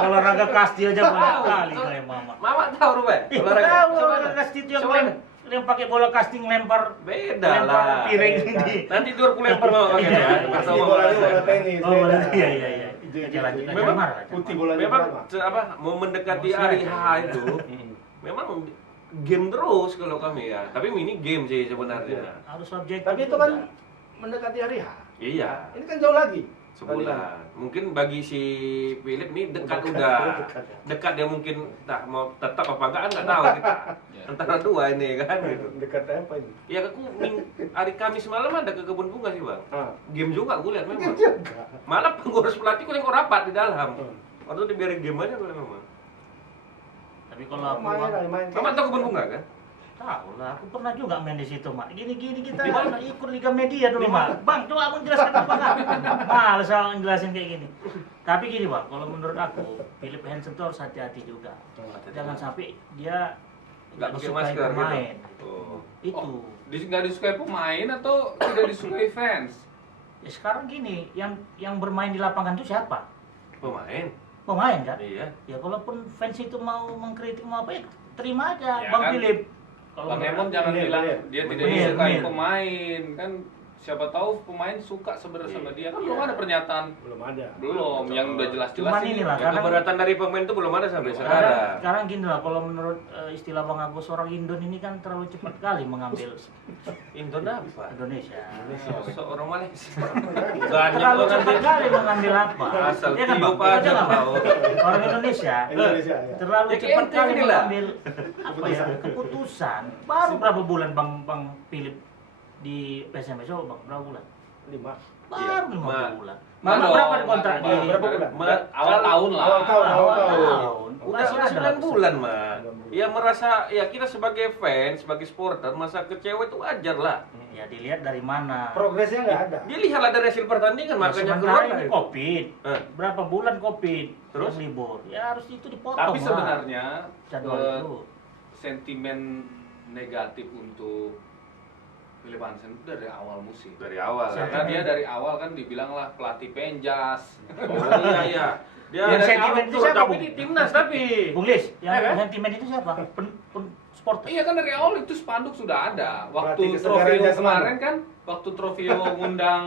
Olahraga kasti aja banyak kali kayak mama. Mama tahu Ruben? Olahraga tahu olahraga kasti itu yang Coba. yang pakai bola casting lempar Beda lempar lah. piring Beda. ini. Nanti di luar lempar mama pakai ya. Pasti Bersama bolanya Mama. bola tenis. Oh, beda. bola iya. Itu Aja lanjut aja Memang marah. putih bolanya Memang berapa? apa mau mendekati hari H itu, memang game terus kalau kami ya. Tapi mini game sih sebenarnya. Harus objektif. Tapi itu kan mendekati hari H. Iya. Ini kan jauh lagi. Sebulan. Mungkin bagi si Philip nih dekat Udah udah. dekat ya. Dekat dia mungkin tak mau tetap apa enggak kan nggak tahu kita. Ya. Antara dua ini kan gitu. Dekat apa ini? Ya aku hari Kamis malam ada ke kebun bunga sih bang. Ah. Game juga gue lihat memang. Juga. Malah pengurus pelatih kok yang rapat di dalam. Hmm. Waktu dibiarin game aja gue memang. Tapi kalau aku main Bang, lah, main. Mama tahu kebun bunga kan? tahu lah, aku pernah juga main di situ, Mak. Gini kita Di mana? ikut Liga Media dulu, Mak. Bang, coba abang jelaskan apa Bang? Males abang jelasin kayak gini. Tapi gini, Bang, kalau menurut aku, Philip Hansen tuh harus hati-hati juga. Jangan sampai dia Nggak pakai disukai masker pemain. gitu. Oh. Itu. Nggak disukai pemain atau tidak disukai fans? Ya sekarang gini, yang bermain di lapangan itu siapa? Pemain. Pemain kan? Iya. Ya kalaupun fans itu mau mengkritik mau apa ya terima aja, Ya Bang kan? Philip. Bang menurut Emon aku- jangan Bener, bilang bener. dia tidak Bener, disukai bener. pemain kan, siapa tahu pemain suka sebenarnya sama dia kan, belum ada pernyataan, Belum ada. belum yang udah jelas-jelas Cuman ini. inilah, Yang Kadang- keberatan dari pemain itu belum ada sampai Sekarang, sekarang. sekarang gini lah, kalau menurut istilah Bang Agus, orang Indon ini kan terlalu cepat kali mengambil Indon apa? Indonesia. Seorang Malaysia. Terlalu cepat kali mengambil apa? Asal Ya kan, Bang? tiup aja Betul nggak, Bang? tahu. Orang Indonesia, Indonesia, ya. terlalu Ya, cepat kayak kali ente inilah. mengambil apa ya keputusan. Baru berapa bulan Bang Philip di PSMS? Oh, Bang, berapa bulan? 5. Baru Iya. 5 bulan. Mana Mama dong? berapa kontrak di Berapa bulan? Awal tahun lah. Awal tahun. Awal tahun. Udah Masih ada 9 bulan, Mak. Ya merasa, ya kita sebagai fans, sebagai supporter, masa kecewa itu wajar lah. Ya dilihat dari mana. Progresnya nggak ada. Dia lihatlah dari hasil pertandingan, Nah, makanya sementara keluar ini lah itu. Covid. Eh. Berapa bulan Covid? Terus? Yang libur. Ya harus itu dipotong. Tapi lah. sebenarnya Jadwal eh, itu. sentimen negatif untuk Philip Hansen itu dari awal musim. Dari awal. Karena dia dari awal kan dibilang lah pelatih penjas. Oh iya iya. Dia Yang dari sentimen awal itu tuh, siapa, tapi Bung? di timnas tapi. Bung Lis, yang Ya kan? sentimen itu siapa? Supporter. Iya kan dari awal itu spanduk sudah ada. Pelatih Waktu kesegaran Trofeo Jasmani. kemarin kan, waktu Trofeo ngundang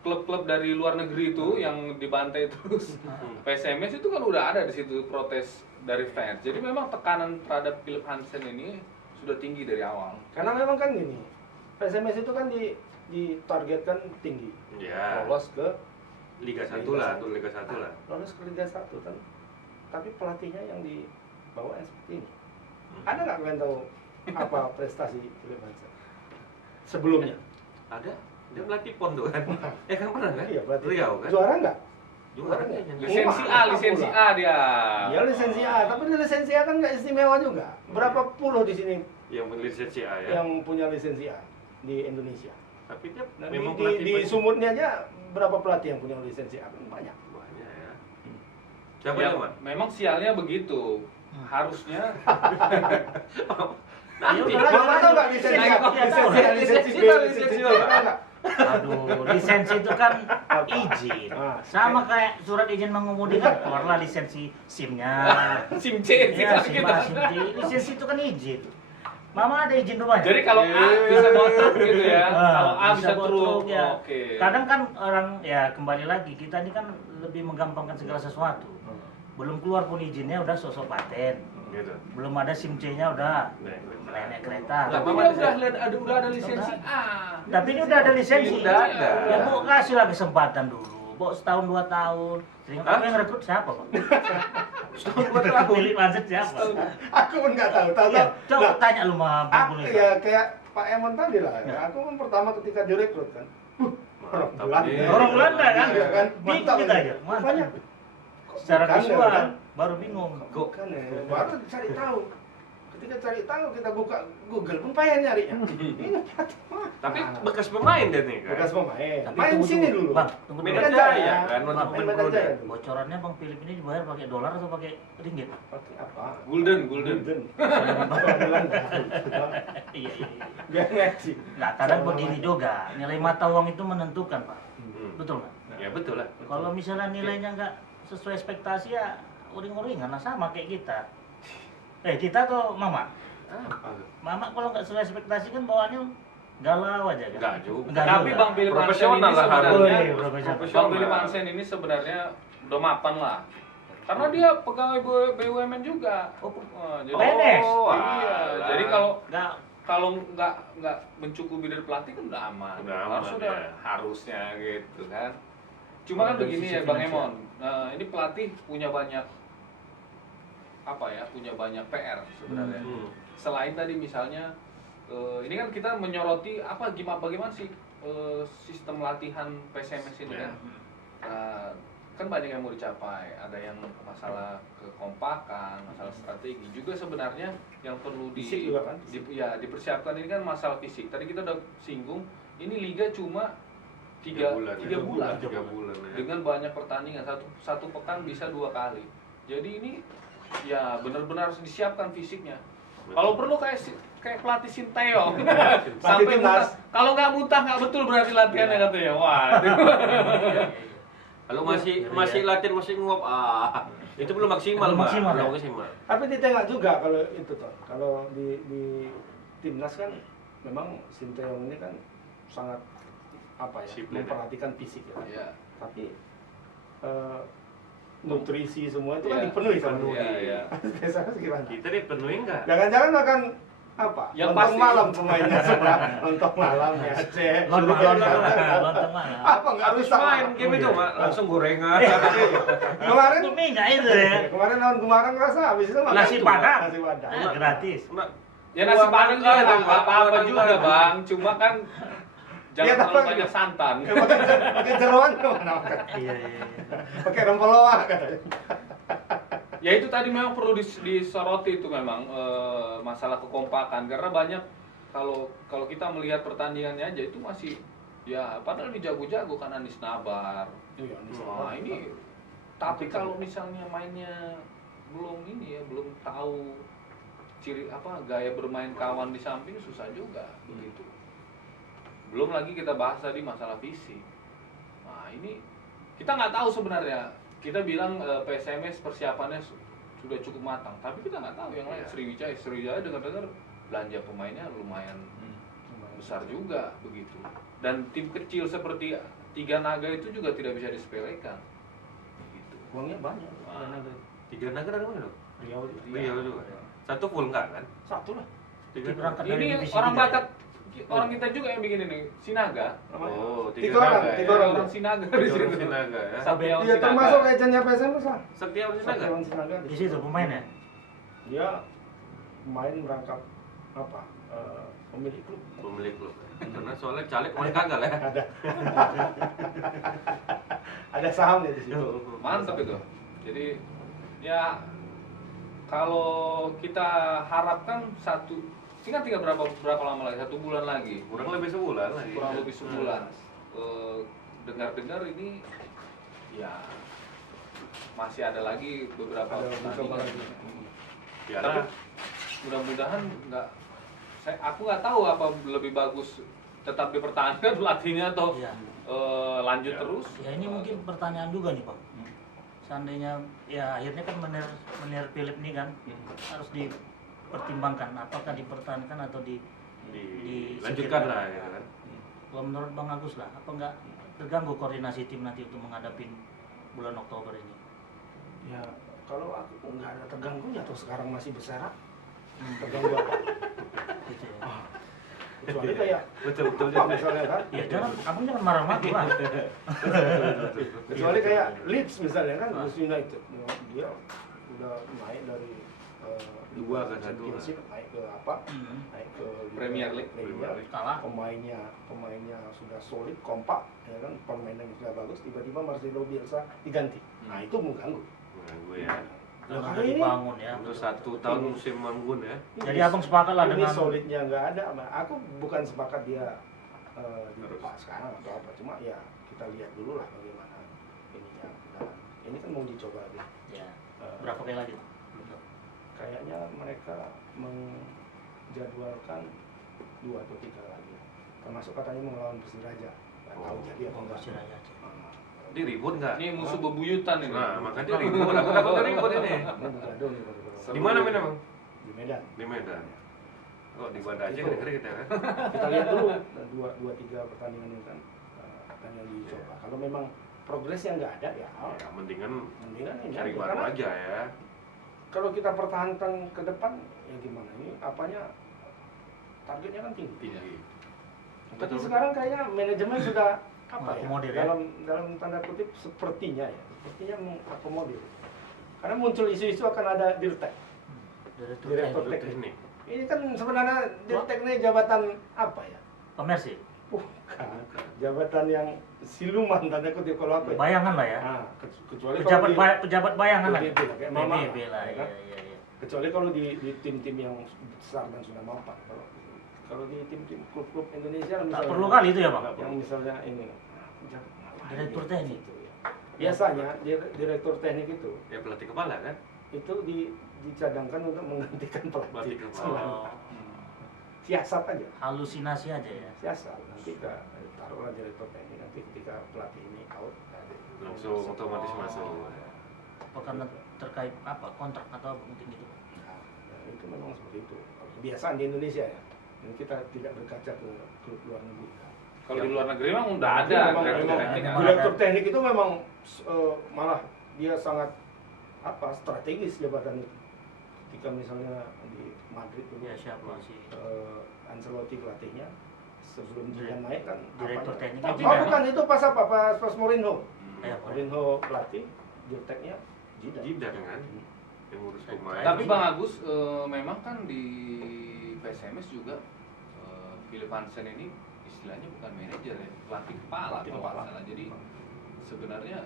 klub-klub dari luar negeri itu yang dibantai terus PSMS itu kan udah ada di situ protes dari fans. Jadi memang tekanan terhadap Philip Hansen ini sudah tinggi dari awal. Karena memang kan gini, PSMS itu kan ditargetkan tinggi, Ya. lolos ke Liga 1 lah, tuh Liga 1 lah. lolos ke Liga 1 kan. Tapi pelatihnya yang dibawa yang seperti ini. Ada nggak kalian tahu apa prestasi Philip Hansen sebelumnya? Ada. Dia melatih PON tuh kan. Kan pernah kan? Iya, pelatih. Riau kan? Juara nggak? Juara Juara. kayaknya. Lisensi Wah, A, lisensi A dia. Iya lisensi A, tapi lisensi A kan nggak istimewa juga. Berapa puluh di sini Yang lisensi A ya. yang punya lisensi A di Indonesia? Tapi dia Dan memang di pelatih paling- Sumutnya aja berapa pelatih yang punya lisensi A? Kan banyak. banyak ya. Siapa Ya, ya, Mak? memang sialnya begitu. Harusnya Nanti. Ya udah, Mama tahu nggak lisensi A? Iya, Lisensi tahu. A, lisensi B, lisensi C, tahu nggak? Aduh, lisensi itu kan izin. Ah. Sama kayak surat izin mengemudi kan keluarlah lisensi SIM-nya. SIM C sih Ya, kan SIM kita. A, SIM D. Lisensi itu kan izin. Mama ada izin rumahnya. Jadi kalau A bisa bawa truk gitu ya. Ah, Kalau A bisa bawa truk. ya. Oke. Kadang kan orang ya kembali lagi kita ini kan lebih menggampangkan segala sesuatu. Belum keluar pun izinnya udah sosok paten. Gitu. Belum ada SIM C-nya udah naik kereta. Lah, Tapi Mama dia udah ada lisensi A. Tapi ini udah ada lisensi. Udah ada. Ya Bu kasihlah kesempatan dulu. Bu setahun 2 tahun. Sering Hah? apa yang rekrut siapa, Pak? Setahun 2 tahun. Philip Hansen siapa? Aku pun nggak tahu. Tahu Ya, tahu. coba tanya lu sama Bung Aku Lis. ya kayak Pak Emon tadi lah. Ya. Aku kan pertama ketika direkrut kan. Orang Mantap Belanda. nih. Orang Belanda kan? Iya kan? Bingung Mantap kita ini. aja. Mantap. Rupanya Secara bukan ya, visual kan? baru bingung. Kok Bukan ya. Baru cari tahu. Ketika cari tahu kita buka Google pun payah nyarinya. Ini pelatih mah. tapi bekas pemain dia nih kan. Bekas pemain. Tapi Main tunggu sini dulu. dulu. Bang, tunggu dulu. Medan Medan Jaya Jaya. kan, waktu Bang, pemain Medan Perluda. Jaya. Bocorannya Bang Philip ini dibayar pakai dolar atau pakai ringgit? Pakai apa? Golden. Orang Belanda. Iya, iya. iya. Biar ngaji. Nah, kadang begini juga, nilai mata uang itu menentukan, Pak. Hmm. Betul nggak? Ya betul lah. Kalau misalnya nilainya nggak sesuai ekspektasi ya uring-uringan lah sama kayak kita. Kita atau Mama? Mama kalau nggak sesuai ekspektasi kan bawaannya galau aja kan? Enggak juga. Enggak Tapi juga. Bang Philip Hansen ini Profesional lah sebenarnya harus. Oh, iya, profesional. Bang Philip Hansen ini sebenarnya udah mapan lah. Karena dia pegawai BUMN juga. Oh, Jadi PNS? iya. alah. Jadi kalau Nggak, kalau nggak mencukupi dari pelatih kan udah aman. Udah aman, Harusnya ya. harusnya gitu kan. Cuma kan Dari begini sisi ya Bang finansial. Emon. Nah, ini pelatih punya banyak apa ya? Punya banyak PR sebenarnya. Hmm. Selain tadi misalnya ini kan kita menyoroti bagaimana sih sistem latihan PSMS ini Ya. kan. Kan banyak yang mau dicapai, ada yang masalah kekompakan, masalah strategi juga sebenarnya yang perlu Fisik juga kan? dipersiapkan ini kan masalah fisik. Tadi kita udah singgung, ini liga cuma 3 bulan, ya. 3 bulan ya. dengan banyak pertandingan, satu pekan bisa 2 kali. Jadi ini ya benar-benar harus disiapkan fisiknya. Kalau perlu kayak pelatih Sinteyong sampai timnas. muntah. Kalau nggak muntah nggak betul berarti latihannya katanya. Wah. Kalau masih latihan masih nguap, itu belum maksimal, Belum Mbak. maksimal, Belum ya? maksimal. Tapi ditengok juga kalau itu toh. Kalau di timnas kan memang Sinteyong ini kan sangat apa ya? Disiplin, ya. Memperhatikan fisik ya. Iya. Tapi nutrisi semua itu kan Iya. dipenuhi sama Penuhi. dia. Iya. Biasanya gimana? Kita dipenuhi enggak? Jangan-jangan makan apa? Yang lontong pasti. malam pemainnya semua. Lontong malam ya, Aceh. lontong Suruh lontong mana? Apa nggak rusak? Main game Oh, itu, iya. Mak. Langsung gorengan. Kemarin Itu minyak itu ya. kemarin lawan Kumarang rasa habis itu makan Nasi itu, Padang. Nasi Padang. Gratis. Mak, Ya nasi uang padang juga angka nggak itu, Mak. apa-apa Uang juga angka. Bang. Cuma kan jangan Iya, terlalu tapi- banyak santan. Pakai jeroan kemana makan? Iya, iya, iya. Pakai rempah loa katanya. Ya itu tadi memang perlu disoroti itu memang masalah kekompakan, karena banyak kalau kita melihat pertandingannya aja itu masih ya padahal ini jago-jago kan Anies Nabar. Iya, Anies Wah, Nabar. ini tapi kalau misalnya mainnya belum tahu ciri apa gaya bermain kawan di samping, susah juga begitu. Belum lagi kita bahas tadi masalah fisik. Nah, ini kita nggak tahu sebenarnya. Kita bilang PSMS persiapannya sudah cukup matang, tapi kita nggak tahu yang lain. Iya. Sriwijaya dengar-dengar belanja pemainnya lumayan besar juga begitu. Dan tim kecil seperti Tiga Naga itu juga tidak bisa disepelekan. Begitu. Uangnya banyak. Ah. Tiga Naga dari mana dong? Riau juga. Riau juga. Satu full enggak kan? Satu lah. Tiga Tim berangkat dari Ini divisi orang 3. Batak, orang kita juga yang bikin ini, Sinaga. Oh, Tiga orang, Naga ya. tiga orang. Orang Sinaga di Tiga situ. orang Sinaga ya. Satiawan Dia Sinaga. termasuk legendnya PSMS lah. Setiawan Sinaga. Satiawan Sinaga. Di situ pemainnya. Dia main merangkap apa? Pemilik klub. Pemilik klub. Karena soalnya caleg kemarin gagal ya. Ada. Ada sahamnya di situ. Mantap itu. Jadi ya kalau kita harapkan tinggal berapa lama lagi? 1 bulan lagi. Kurang lebih sebulan lagi. Kurang lebih sebulan. Dengar-dengar ini ya masih ada lagi beberapa Ada beberapa lagi. Ya, Tapi nah, mudah-mudahan aku nggak tahu apa lebih bagus tetap dipertahankan pelatihnya atau Iya. lanjut Ya. terus. Ya ini mungkin pertanyaan juga nih Pak. Seandainya ya akhirnya kan Menir Philip ini kan harus dipertimbangkan apakah dipertahankan atau dilanjutkan lah gitu kan. Kalau menurut Bang Agus lah, apa enggak terganggu koordinasi tim nanti untuk menghadapi bulan Oktober ini? Ya kalau aku nggak ada terganggunya atau sekarang masih berserak, terganggu apa? Gitu ya. Kecuali kayak Betul apa juga. misalnya kan? Ya abang jangan marah-marah lah. Kecuali kayak Leeds misalnya kan, Leeds United, dia udah naik dari Dua ke satu. Championship naik ke apa? Naik ke Premier League. Kalah. Pemainnya sudah solid, kompak, ya kan? Permainannya sudah bagus. Tiba-tiba Marcelo Bielsa diganti. Nah itu mengganggu. Mengganggu ya. Nah, Karena kali ini dibangun ya. Untuk 1 tahun musim manggun ya. Jadi abang sepakat lah ini dengan solidnya nggak ada. Aku bukan sepakat dia dilepas sekarang atau apa. Cuma ya kita lihat dulu lah bagaimana ininya. Dan ini kan mau dicoba lagi. ya, Eh, berapa kali lagi? Kayaknya mereka menjadwalkan 2 atau 3 lagi. Termasuk katanya melawan Persiraja. Nggak tahu jadi apa enggak. Persiraja aja. Ah, Ini ribut nggak? Ini musuh bebuyutan ini. Nah, makanya ribut. Aku takutnya ribut ini. ini bergaduh nih baru-baru. Di mana main emang? Di Medan. Di Medan. Oh, di Banda aja kira-kira kita kan. Kita lihat dulu 2-3 pertandingan ini kan akan yang dicoba. Kalau memang progresnya nggak ada ya, Ya, mendingan mendingan ini cari aja. baru Karena aja ya. kalau kita pertahankan ke depan ya gimana, ini apanya targetnya kan tinggi. Tinggi. Tapi sekarang kayaknya manajemen sudah apa ya, Mengakomodir ya? dalam tanda kutip sepertinya mengakomodir. Karena muncul isu-isu akan ada dirtek. Direktur Teknik. Teknik. Ini kan sebenarnya dirtek ini jabatan apa ya? Komersi. Bukan. Jabatan yang siluman tanda kutip kalau aku ya. Bayangan lah ya. Nah, kecuali Pejabat kalau di, pejabat bayangan lah. PBB lah, kayak Mama PBB lah, ya iya kan? iya iya. kecuali kalau di tim-tim yang besar dan sudah mapan. Kalau di tim-tim klub-klub Indonesia Tak misalnya, perlu kali itu ya, Bang. yang misalnya ini Direktur teknik. gitu ya. Biasanya direktur teknik itu Ya pelatih kepala kan? dicadangkan untuk menggantikan Pelatih pelatih. kepala. Oh, Siasat aja. halusinasi aja ya. Siasat. Nanti taruhlah direktur teknik, nanti ketika pelatih ini out Langsung otomatis Oh. masuk. Apa karena terkait apa kontrak atau apa mungkin gitu. Nah, itu memang seperti itu. Kebiasaan di Indonesia ya. Dan kita tidak berkaca ke klub luar negeri. Kalau di luar negeri memang udah ada Memang- direktur memang teknik. memang direktur teknik itu memang malah dia sangat strategis jabatan itu. Ketika misalnya di Madrid dulu Ya siapa sih? Ancelotti pelatihnya sebelum dia naik kan Direktur apanya? teknik Oh Zidane. bukan, itu pas apa? Pas Mourinho. Ya, Pak. Mourinho pelatih, direkteknya Zidane. Zidane kan? Yang ngurus pemain. Tapi Bang Agus memang kan di PSMS juga Philip Hansen ini istilahnya bukan manajer ya, pelatih kepala Pelatih kalau kepala. nggak salah. Jadi sebenarnya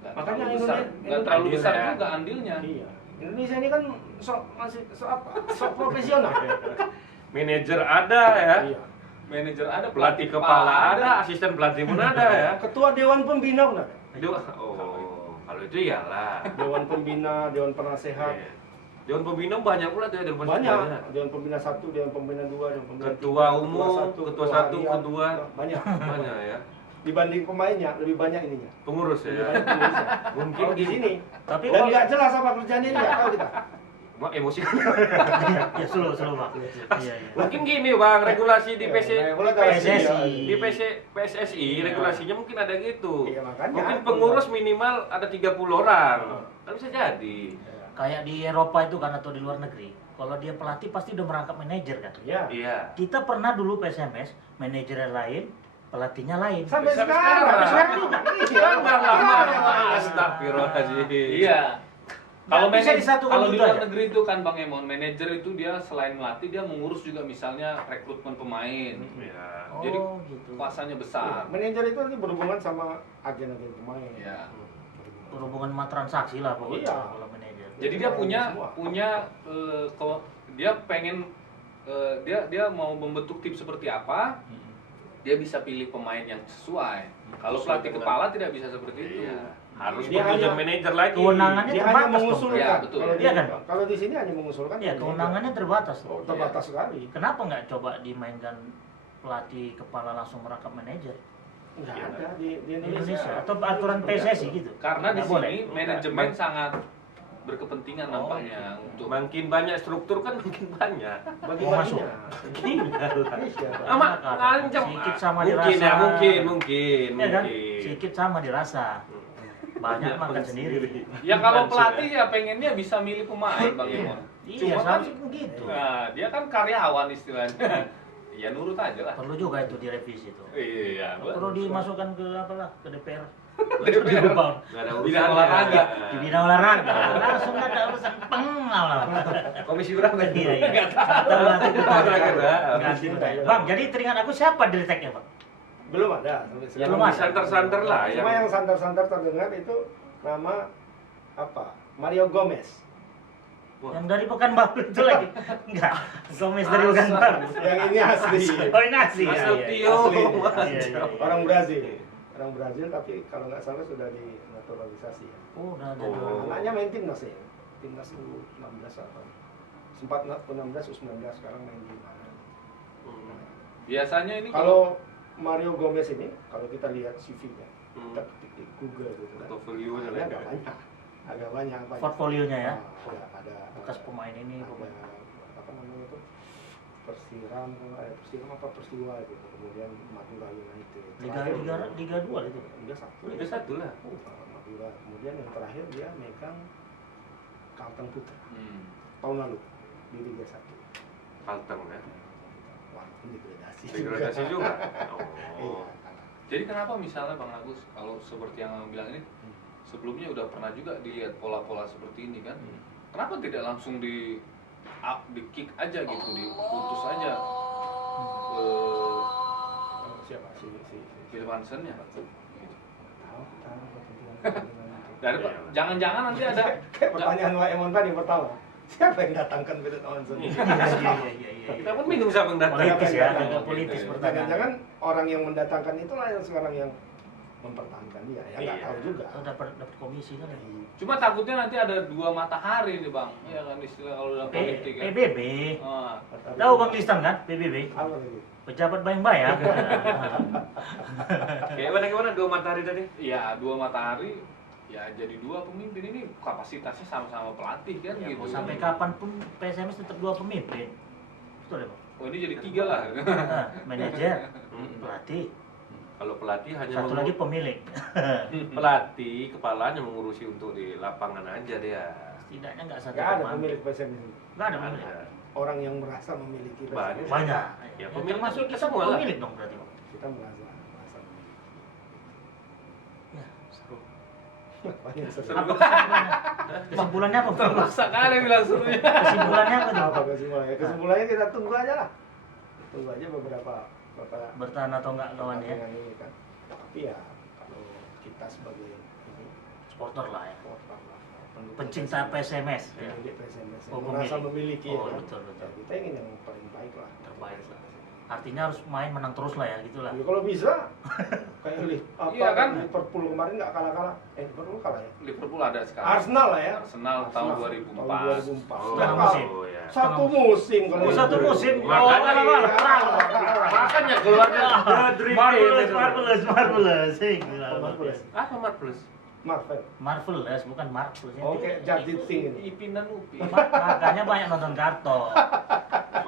nggak Makanya nggak terlalu Andil besar ya. juga andilnya. Iya. Indonesia ini kan masih sok profesional. Manajer ada ya, Iya. Manajer ada, pelatih kepala ada, asisten pelatih pun ada ya. Ketua Dewan Pembina pun ada. Oh, kalau itu iyalah. Dewan Pembina, Dewan Penasehat. Iya. Dewan pembina banyak pula tuh ya, Dewan Banyak. Pembina. Dewan Pembina 1, Dewan Pembina 2, Dewan Pembina Ketua 3, umum, ketua 1, harian. ketua. Banyak. Banyak ya. Dibanding pemainnya lebih banyak ininya. Pengurus Lebih ya. banyak pengurusnya. Mungkin Kalau di sini Tapi dan nggak jelas apa kerjanya ini nggak tahu kita. Mak emosi. ya slow Bang. Iya, iya. Mungkin gini Bang, regulasi di PSSI. di PSSI regulasinya mungkin ada gitu. Iya, makanya. Mungkin pengurus minimal ada 30 orang. Kan bisa jadi. Kayak di Eropa itu kan atau di luar negeri. Kalau dia pelatih pasti udah merangkap manajer kan. Iya. Iya. Kita pernah dulu PSMS, manajernya lain, pelatihnya lain. Sampai Sampai sekarang. sekarang. Sekarang juga. Jangan lama. Astagfirullahaladzim. Iya. Kalau Nggak bisa disatukan kalau di gitu luar aja. negeri itu kan Bang Emon, manajer itu dia selain melatih dia mengurus juga misalnya rekrutmen pemain. Iya. Oh, Jadi gitu. kuasanya besar. Manajer itu nanti berhubungan sama agen-agen pemain. Ya. Berhubungan sama transaksi lah pokoknya Iya. kalau manajer. Jadi dia punya Semua. dia pengen dia mau membentuk tim seperti apa, dia bisa pilih pemain yang sesuai. Kalau pelatih kepala tidak bisa seperti itu. Iya. Harus Dia persetujuan hanya- manajer lagi. Kewenangannya Dia terbatas hanya dong. mengusulkan. Iya, betul. Kalau Iya di- kan? Kalau di sini hanya mengusulkan. Ya, kewenangannya terbatas. Oh, terbatas sekali. Kenapa nggak coba dimainkan pelatih kepala langsung merangkap manajer Nggak Iya. ada di di Indonesia. Indonesia atau aturan PSSI gitu? Karena di Nggak sini boleh. manajemen sangat berkepentingan nampaknya untuk Makin banyak struktur kan makin banyak. Mau masuk. Bagi-baginya. Iya, Pak. Ama ngancam. Sikit sama Mungkin dirasa. ya, mungkin. Ya kan? Mungkin. Sikit sama dirasa. Banyak makan sendiri. ya kalau pelatih ya pengennya bisa milih pemain Bang Emon. Iya, Cuma kan seharusnya begitu. nah, dia kan karyawan istilahnya. Ya nurut aja lah. Perlu juga itu direvisi itu. Iya, Perlu dimasukkan ke apalah ke DPR. DPR. Bang. Nggak ada Bidang urusan olahraga. Di bidang olahraga langsung nggak ada urusan pengalaman. Komisi berapa? Iya, iya. Nggak tahu nanti kita ganti Nggak tahu. Bang, jadi teringat aku siapa direkteknya, Bang? Belum ada sampai Yang sekarang. Belum ada. santer-santer lah. Cuma yang santer-santer terdengar itu nama apa? Mario Gomez. Yang dari Pekanbaru itu lagi. Enggak. Gomez dari Pekanbaru. Yang ini asli. Oh, ini asli. ya, Asal iya, Tio. iya. Asli. Iya, iya. Orang Brazil. Orang Brazil tapi kalau nggak salah sudah dinaturalisasi ya. Oh, udah ada. Oh. Anaknya main timnas ya. Timnas U16 apa? Sempat U16, U19 sekarang main di mana? Biasanya ini Kalau Mario Gomez ini, kalau kita lihat CV-nya, kita Hmm. ketik di Google gitu kan. Portofolionya Ada lah. agak banyak. Agak banyak. Portfolionya ya. Ada Bekas pemain ini, ada pemain. apa namanya itu? Persiram apa Persiwa gitu. Kemudian Madura United. Liga 2 itu. Liga 1. Liga 1 lah. Madura. Kemudian yang terakhir dia megang Kalteng Putra Hmm. tahun lalu di Liga 1. Kalteng ya. Wah, ini degradasi. Degradasi juga. Iya. Oh. Jadi kenapa misalnya Bang Agus kalau seperti yang Abang bilang ini sebelumnya udah pernah juga dilihat pola-pola seperti ini kan? Kenapa tidak langsung di kick aja gitu, diputus aja Siapa Phil Hansen-nya? tahu Dari jangan-jangan nanti ada Kayak pertanyaan Wak Emon tadi pertama. Siapa yang datangkan Philip Hansen? Iya. Kita pun bingung siapa yang datang. Politis ya, Iya, agak politis Gitu. pertanyaan. Jangan-jangan orang yang mendatangkan itulah yang sekarang yang mempertahankan dia. Ya nggak Iya. tahu juga. Atau dapat komisi kan ya. cuma takutnya nanti ada dua matahari nih Bang. Iya kan istilah kalau dalam politik kan. PBB. Ah, Tahu Bang Listan kan? PBB. Apa lagi? Pejabat bayang-bayang. Kayak mana dua matahari tadi? ya dua matahari ya jadi dua pemimpin ini kapasitasnya sama-sama pelatih kan Ya, gitu. mau sampai kapan pun PSMS tetap 2 pemimpin. Betul ya, Bang? Oh ini jadi 3 lah. Nah, manajer, pelatih, Kalau pelatih hanya satu lagi pemilik. pelatih kepalanya mengurusi untuk di lapangan aja dia. Setidaknya nggak satu Nggak ada pemain. pemilik PSM ini. Nggak ada pemilik. Ada. Orang yang merasa memiliki PSM. Banyak. Banyak. Ya, Ya, pemilik termasuk kita kita semua lah. pemilik dong berarti, Bang. Kita merasa memiliki. Ya, seru. Banyak sesuatu. Apa kesimpulannya? Kesimpulannya apa, Bang? Terpaksa kali bilang serunya. Kesimpulannya apa tuh? Apa kesimpulannya? Kesimpulannya kita tunggu aja lah. Tunggu aja beberapa Bertahan atau enggak kawan ya? pertandingan ini kan. Tapi ya kalau kita sebagai ini supporter lah ya. supporter lah, pendukung Pencinta PSMS. Ya. pemilik PSMS Oh, merasa pemilik. memiliki Oh, ya kan? betul, betul. Ya, kita ingin yang paling baik lah. Terbaik lah. Artinya harus main menang terus lah ya, gitulah. Ya, kalau bisa kayak Iya, kan? Liverpool kemarin nggak kalah-kalah. Liverpool kalah ya. Liverpool ada sekarang. Arsenal lah ya. Arsenal tahun 2004. Tahun 2004. Oh, Setengah Nah, musim. ya. Satu musim kalau Oh, satu itu. musim. Makanya makanya keluarnya Marvelous. Gila, Marvelous. apa Marvelous? Marvel. Marvelous, bukan Marvelous. Oke, jadi ting. Ipin dan Upi. Makanya banyak nonton karton.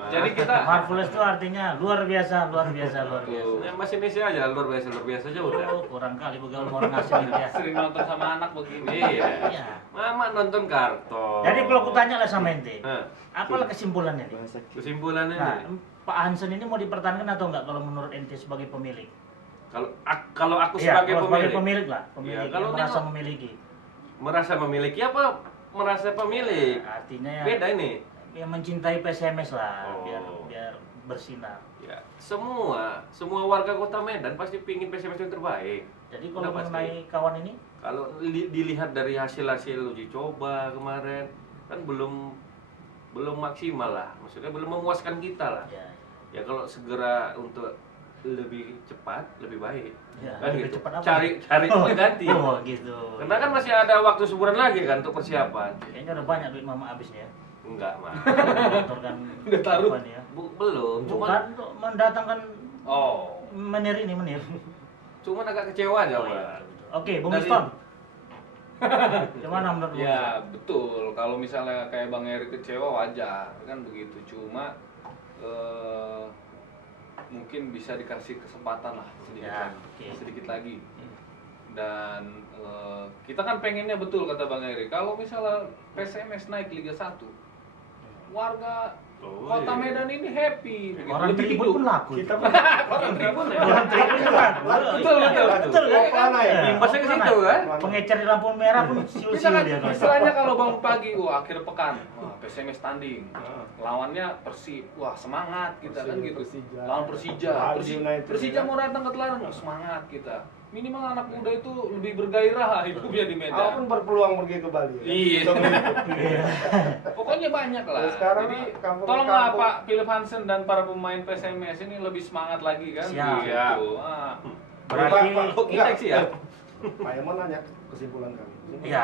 Jadi kita Marvelous itu artinya luar biasa. Ya, masih Indonesia aja luar biasa aja udah. Oh, kurang kali begaul orang asing ya. sering nonton sama anak begini. Iya. Iya. Mama nonton karton. Jadi kalau aku tanya lah sama ente, Hah, apalah kesimpulannya nih? kesimpulannya Nah, nih. Pak Hansen ini mau dipertahankan atau enggak kalau menurut ente sebagai pemilik? Kalau aku Iya, sebagai kalau sebagai pemilik pemilik lah, pemilik Iya, yang kalau merasa nengok- memiliki. merasa memiliki apa merasa pemilik? Artinya ya, Beda ini. yang mencintai PSMS lah, Oh. biar bersinar. Ya, semua warga Kota Medan pasti pingin PSMS yang terbaik. Jadi kalau Udah pasti. mengenai kawan ini, Kalau dilihat dari hasil uji coba kemarin kan belum maksimal lah, maksudnya belum memuaskan kita lah. ya, Ya kalau segera untuk lebih cepat lebih baik. ya, Kan lebih gitu. cepat apa? Cari pengganti. Oh gitu. Karena kan masih ada waktu sebulan lagi kan untuk persiapan. Kayaknya udah banyak duit mama habisnya ya. Enggak, Mas. Menontorkan Udah taruh. apa nih ya. Belum, Bukan cuman untuk mendatangkan Oh. Menir. cuman agak kecewa aja, Oh, Pak. iya, betul. Oke, Bung Dari- Liston. Gimana menurut Bung Ya Liston? betul, kalau misalnya kayak Bang Eri kecewa wajar kan begitu. Cuma mungkin bisa dikasih kesempatan lah sedikit Ya, lagi, oke. sedikit lagi. Dan kita kan pengennya betul kata Bang Eri. Kalau misalnya PSMS naik Liga 1, warga Oh, Kota iya. Medan ini happy, begitu. Orang lebih tribun hidup. pun laku. Kita Orang tribun ya. Orang tribun pun laku. Betul, betul. Betul kan? Pelana ya? Imbasnya ke situ kan? Pengecer di lampu merah pun Kita siul-siul kan dia kalau. istilahnya kalau bangun pagi, wah akhir pekan, wah PSMS tanding, Ah. lawannya Persib, wah semangat kita kan Persib, gitu. Persija. Lawan Persija, Bali United, Persija ya. mau datang ke Teladan, wah semangat kita. Minimal anak muda itu lebih bergairah hidupnya di Medan. Walaupun berpeluang pergi ke Bali. ya. Iya. Untuk itu. Pokoknya banyak lah. Terus sekarang Jadi kampung- tolonglah kampung- Pak Philip Hansen dan para pemain PSMS ini lebih semangat lagi kan. Siap. Gitu. Ah. Berarti Kok kita sih ya? Pak Yaman nanya kesimpulan kami. ya,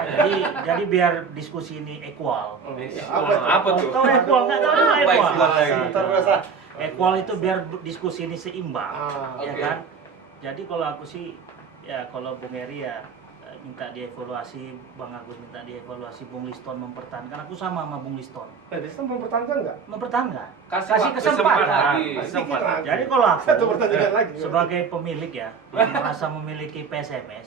jadi biar diskusi ini equal. Oh, Ini apa tuh? Tahu equal enggak? Tahu Apa equal. equal lagi? Terasa. Equal itu biar diskusi ini seimbang, Ah, ya oke. kan? Jadi kalau aku sih, ya kalau Bung Eri ya minta dievaluasi, Bang Agus minta dievaluasi, Bung Liston mempertahankan. Aku sama Bung Liston, Nah, dia mempertahankan nggak? mempertahankan. Kasih Kasih waktu, kesempatan. lagi. Kesempatan. Jadi kalau aku Satu pertandingan lagi. sebagai pemilik ya, yang merasa memiliki PSMS,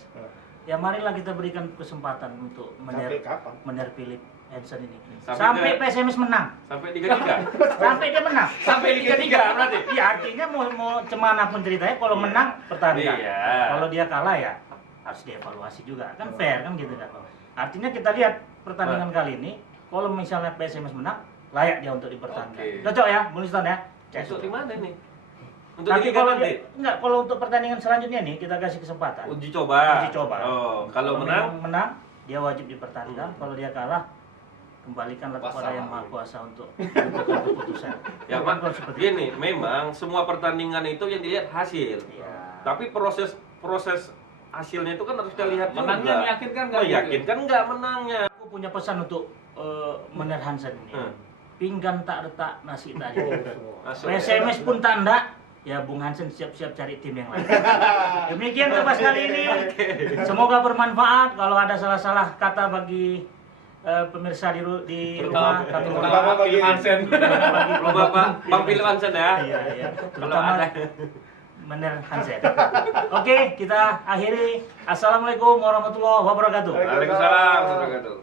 ya marilah kita berikan kesempatan untuk Sampai kapan? Mener Philip Hansen ini. Sampai Sampai PSMS menang. Sampai Liga 3. Sampai dia menang. Sampai Liga 3 berarti. Iya, artinya mau cemana pun ceritanya, kalau Iya. menang pertandingan. Iya. Kalau dia kalah ya harus dievaluasi juga. Kan fair kan gitu kan. Artinya kita lihat pertandingan kali ini, kalau misalnya PSMS menang, layak dia untuk dipertahankan. Oke. Cocok ya, Bung Liston ya? Untuk di mana nih? Untuk Tapi di Liga kalau nanti? dia, enggak, kalau untuk pertandingan selanjutnya nih kita kasih kesempatan. Uji coba. Uji coba. Oh, kalau menang memang menang, dia wajib dipertahankan. Kalau dia kalah, kembalikanlah kepada Wassalam. yang maha kuasa untuk menentukan keputusan. ya Bukan Pak, kalau seperti itu. gini, memang semua pertandingan itu yang dilihat hasil. Iya. Tapi proses hasilnya itu kan harus kita lihat Menangnya juga. meyakinkan nggak? Meyakinkan nggak menangnya? Aku punya pesan untuk Mener Hansen ini. Hmm. Pinggan tak retak, nasi tak jadi. Masuk. PSMS pun tanda, ya Bung Hansen siap-siap cari tim yang lain. Demikian terbahas kali ini. Semoga bermanfaat. Kalau ada salah-salah kata bagi pemirsa di rumah, kami mohon Terutama maaf. bagi Hansen. Kalau Bapak Bang Philip Hansen ya. Iya, iya. Kalau Terutama ada. Mener Hansen. Oke, kita akhiri. Assalamualaikum warahmatullahi wabarakatuh. Waalaikumsalam warahmatullahi wabarakatuh.